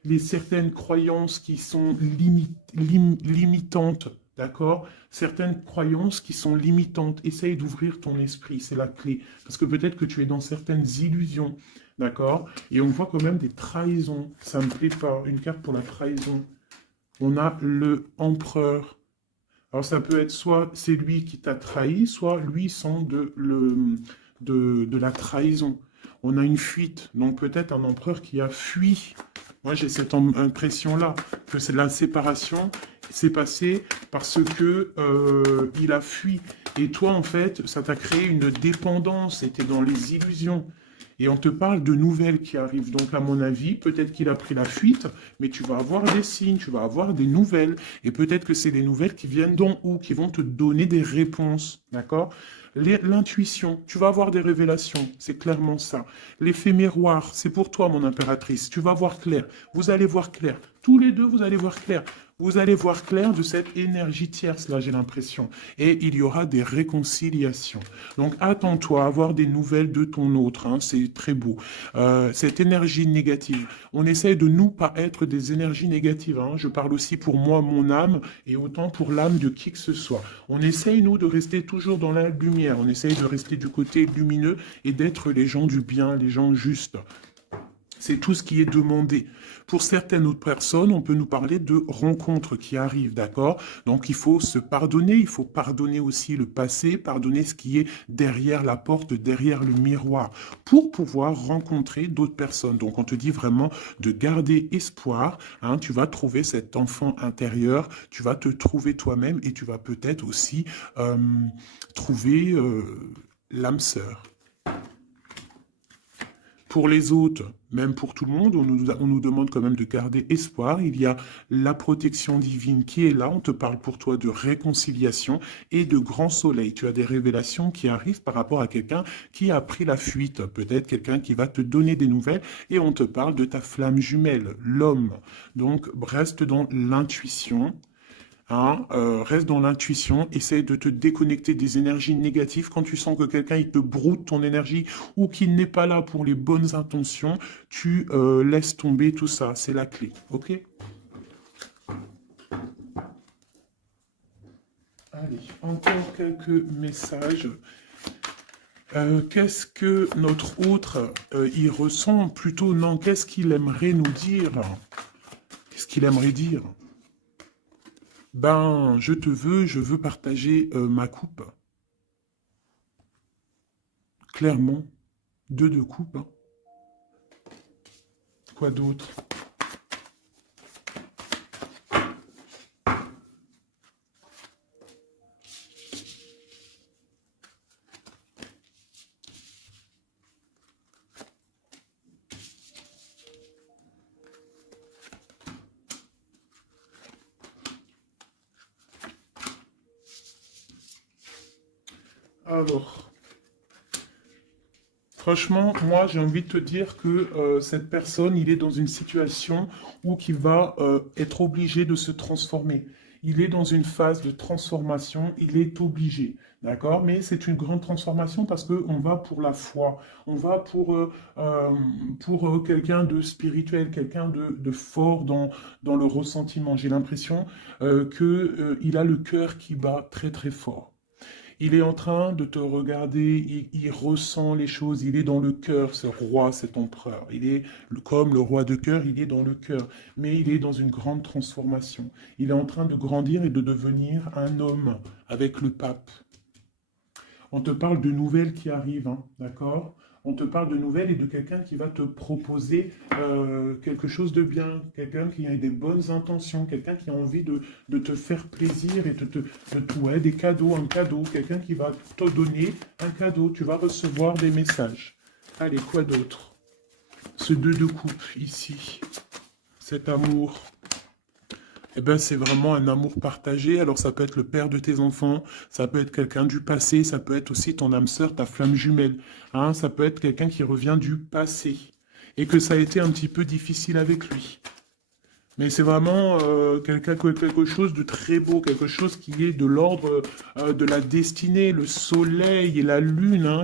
les certaines croyances qui sont limitantes, d'accord? Certaines croyances qui sont limitantes. Essaye d'ouvrir ton esprit, c'est la clé. Parce que peut-être que tu es dans certaines illusions, d'accord? Et on voit quand même des trahisons. Ça me plaît pas. Une carte pour la trahison. On a le empereur. Alors ça peut être soit c'est lui qui t'a trahi, soit lui sent de la trahison. On a une fuite, donc peut-être un empereur qui a fui. Moi j'ai cette impression-là, que c'est la séparation s'est passée parce que il a fui. Et toi en fait, ça t'a créé une dépendance, c'était dans les illusions. Et on te parle de nouvelles qui arrivent. Donc, à mon avis, peut-être qu'il a pris la fuite, mais tu vas avoir des signes, tu vas avoir des nouvelles. Et peut-être que c'est des nouvelles qui viennent d'en haut, qui vont te donner des réponses. D'accord? L'intuition, tu vas avoir des révélations, c'est clairement ça. L'effet miroir, c'est pour toi, mon impératrice. Tu vas voir clair. Vous allez voir clair. Tous les deux, vous allez voir clair. Vous allez voir clair de cette énergie tierce, là, j'ai l'impression. Et il y aura des réconciliations. Donc, attends-toi à avoir des nouvelles de ton autre. Hein, c'est très beau. Cette énergie négative. On essaye de nous pas être des énergies négatives. Hein. Je parle aussi pour moi, mon âme, et autant pour l'âme de qui que ce soit. On essaye, nous, de rester toujours dans la lumière. On essaye de rester du côté lumineux et d'être les gens du bien, les gens justes. C'est tout ce qui est demandé. Pour certaines autres personnes, on peut nous parler de rencontres qui arrivent, d'accord? Donc il faut se pardonner, il faut pardonner aussi le passé, pardonner ce qui est derrière la porte, derrière le miroir, pour pouvoir rencontrer d'autres personnes. Donc on te dit vraiment de garder espoir, hein, tu vas trouver cet enfant intérieur, tu vas te trouver toi-même et tu vas peut-être aussi trouver l'âme sœur. Pour les autres, même pour tout le monde, on nous demande quand même de garder espoir. Il y a la protection divine qui est là. On te parle pour toi de réconciliation et de grand soleil. Tu as des révélations qui arrivent par rapport à quelqu'un qui a pris la fuite. Peut-être quelqu'un qui va te donner des nouvelles et on te parle de ta flamme jumelle, l'homme. Donc, reste dans l'intuition. Hein, reste dans l'intuition, essaye de te déconnecter des énergies négatives. Quand tu sens que quelqu'un il te broute ton énergie ou qu'il n'est pas là pour les bonnes intentions, tu laisses tomber tout ça. C'est la clé, ok? Allez, encore quelques messages. Qu'est-ce que notre autre y ressent? Plutôt non, qu'est-ce qu'il aimerait nous dire? Qu'est-ce qu'il aimerait dire? Ben, je veux partager ma coupe. Clairement, deux de coupe. Hein. Quoi d'autre? Alors, franchement, moi, j'ai envie de te dire que cette personne, il est dans une situation où il va être obligé de se transformer. Il est dans une phase de transformation, il est obligé, d'accord? Mais c'est une grande transformation parce qu'on va pour la foi, on va pour quelqu'un de spirituel, quelqu'un de fort dans le ressentiment. J'ai l'impression qu'il a le cœur qui bat très très fort. Il est en train de te regarder, il ressent les choses, il est dans le cœur, ce roi, cet empereur. Il est comme le roi de cœur, il est dans le cœur, mais il est dans une grande transformation. Il est en train de grandir et de devenir un homme avec le pape. On te parle de nouvelles qui arrivent, hein, d'accord? On te parle de nouvelles et de quelqu'un qui va te proposer quelque chose de bien, quelqu'un qui a des bonnes intentions, quelqu'un qui a envie de te faire plaisir et ouais, des cadeaux, un cadeau, quelqu'un qui va te donner un cadeau, tu vas recevoir des messages. Allez, quoi d'autre? Ce deux de coupe ici, cet amour. Eh ben, c'est vraiment un amour partagé. Alors, ça peut être le père de tes enfants, ça peut être quelqu'un du passé, ça peut être aussi ton âme sœur, ta flamme jumelle. Hein, ça peut être quelqu'un qui revient du passé et que ça a été un petit peu difficile avec lui. Mais c'est vraiment quelque chose de très beau, quelque chose qui est de l'ordre de la destinée, le soleil et la lune, hein,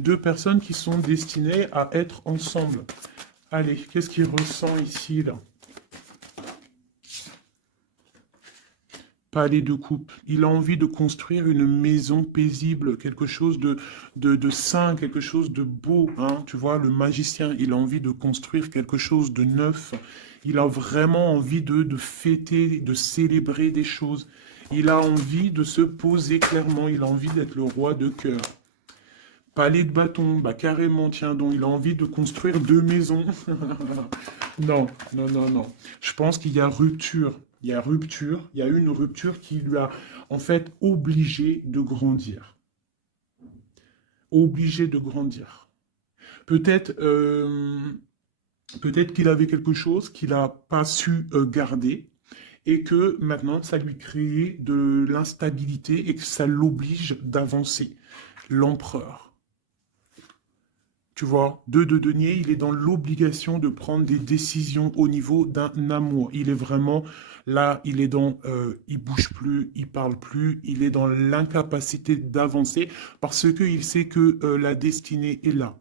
deux personnes qui sont destinées à être ensemble. Allez, qu'est-ce qu'il ressent ici, là? Palais de coupe. Il a envie de construire une maison paisible, quelque chose de sain, quelque chose de beau. Hein. Tu vois, le magicien, il a envie de construire quelque chose de neuf. Il a vraiment envie de fêter, de célébrer des choses. Il a envie de se poser clairement. Il a envie d'être le roi de cœur. Palais de bâton, bah carrément, tiens donc, il a envie de construire deux maisons. Non, non, non, non. Je pense qu'il y a rupture. Il y a rupture. Il y a une rupture qui lui a en fait obligé de grandir. Obligé de grandir. Peut-être peut-être qu'il avait quelque chose qu'il n'a pas su garder et que maintenant ça lui crée de l'instabilité et que ça l'oblige d'avancer. L'empereur. Tu vois, deux de denier, il est dans l'obligation de prendre des décisions au niveau d'un amour. Il est vraiment là, il bouge plus, il parle plus, il est dans l'incapacité d'avancer parce qu'il sait que la destinée est là.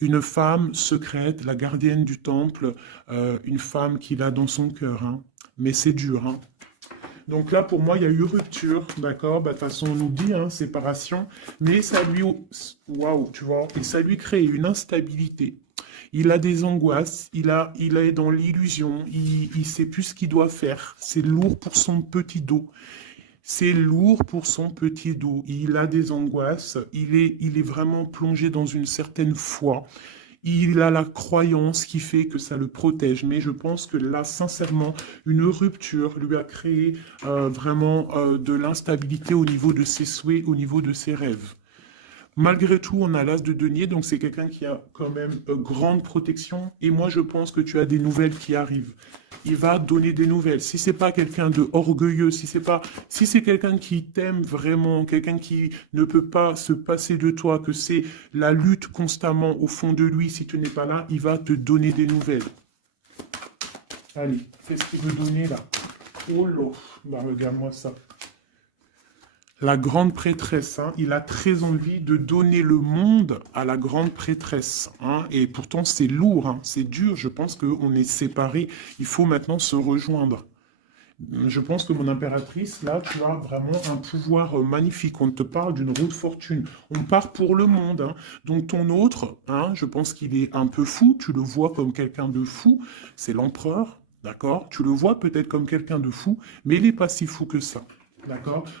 Une femme secrète, la gardienne du temple, une femme qu'il a dans son cœur. Hein. Mais c'est dur, hein. Donc là, pour moi, il y a eu rupture, d'accord? Bah, de toute façon, on nous dit, hein, séparation, mais ça lui, waouh, tu vois, et ça lui crée une instabilité. Il a des angoisses, il est dans l'illusion, il sait plus ce qu'il doit faire. C'est lourd pour son petit dos. C'est lourd pour son petit dos. Il a des angoisses, il est vraiment plongé dans une certaine foi. Il a la croyance qui fait que ça le protège. Mais je pense que là, sincèrement, une rupture lui a créé vraiment de l'instabilité au niveau de ses souhaits, au niveau de ses rêves. Malgré tout, on a l'as de denier, donc c'est quelqu'un qui a quand même grande protection. Et moi, je pense que tu as des nouvelles qui arrivent. Il va donner des nouvelles. Si c'est pas quelqu'un de orgueilleux, si c'est quelqu'un qui t'aime vraiment, quelqu'un qui ne peut pas se passer de toi, que c'est la lutte constamment au fond de lui, si tu n'es pas là, il va te donner des nouvelles. Allez, qu'est-ce qu'il veut donner là? Oh là, bah regarde-moi ça. La grande prêtresse, hein, il a très envie de donner le monde à la grande prêtresse. Hein, et pourtant, c'est lourd, hein, c'est dur. Je pense qu'on est séparés. Il faut maintenant se rejoindre. Je pense que mon impératrice, là, tu as vraiment un pouvoir magnifique. On te parle d'une roue de fortune. On part pour le monde. Hein. Donc ton autre, hein, je pense qu'il est un peu fou. Tu le vois comme quelqu'un de fou. C'est l'empereur, d'accord? Tu le vois peut-être comme quelqu'un de fou, mais il n'est pas si fou que ça. D'accord?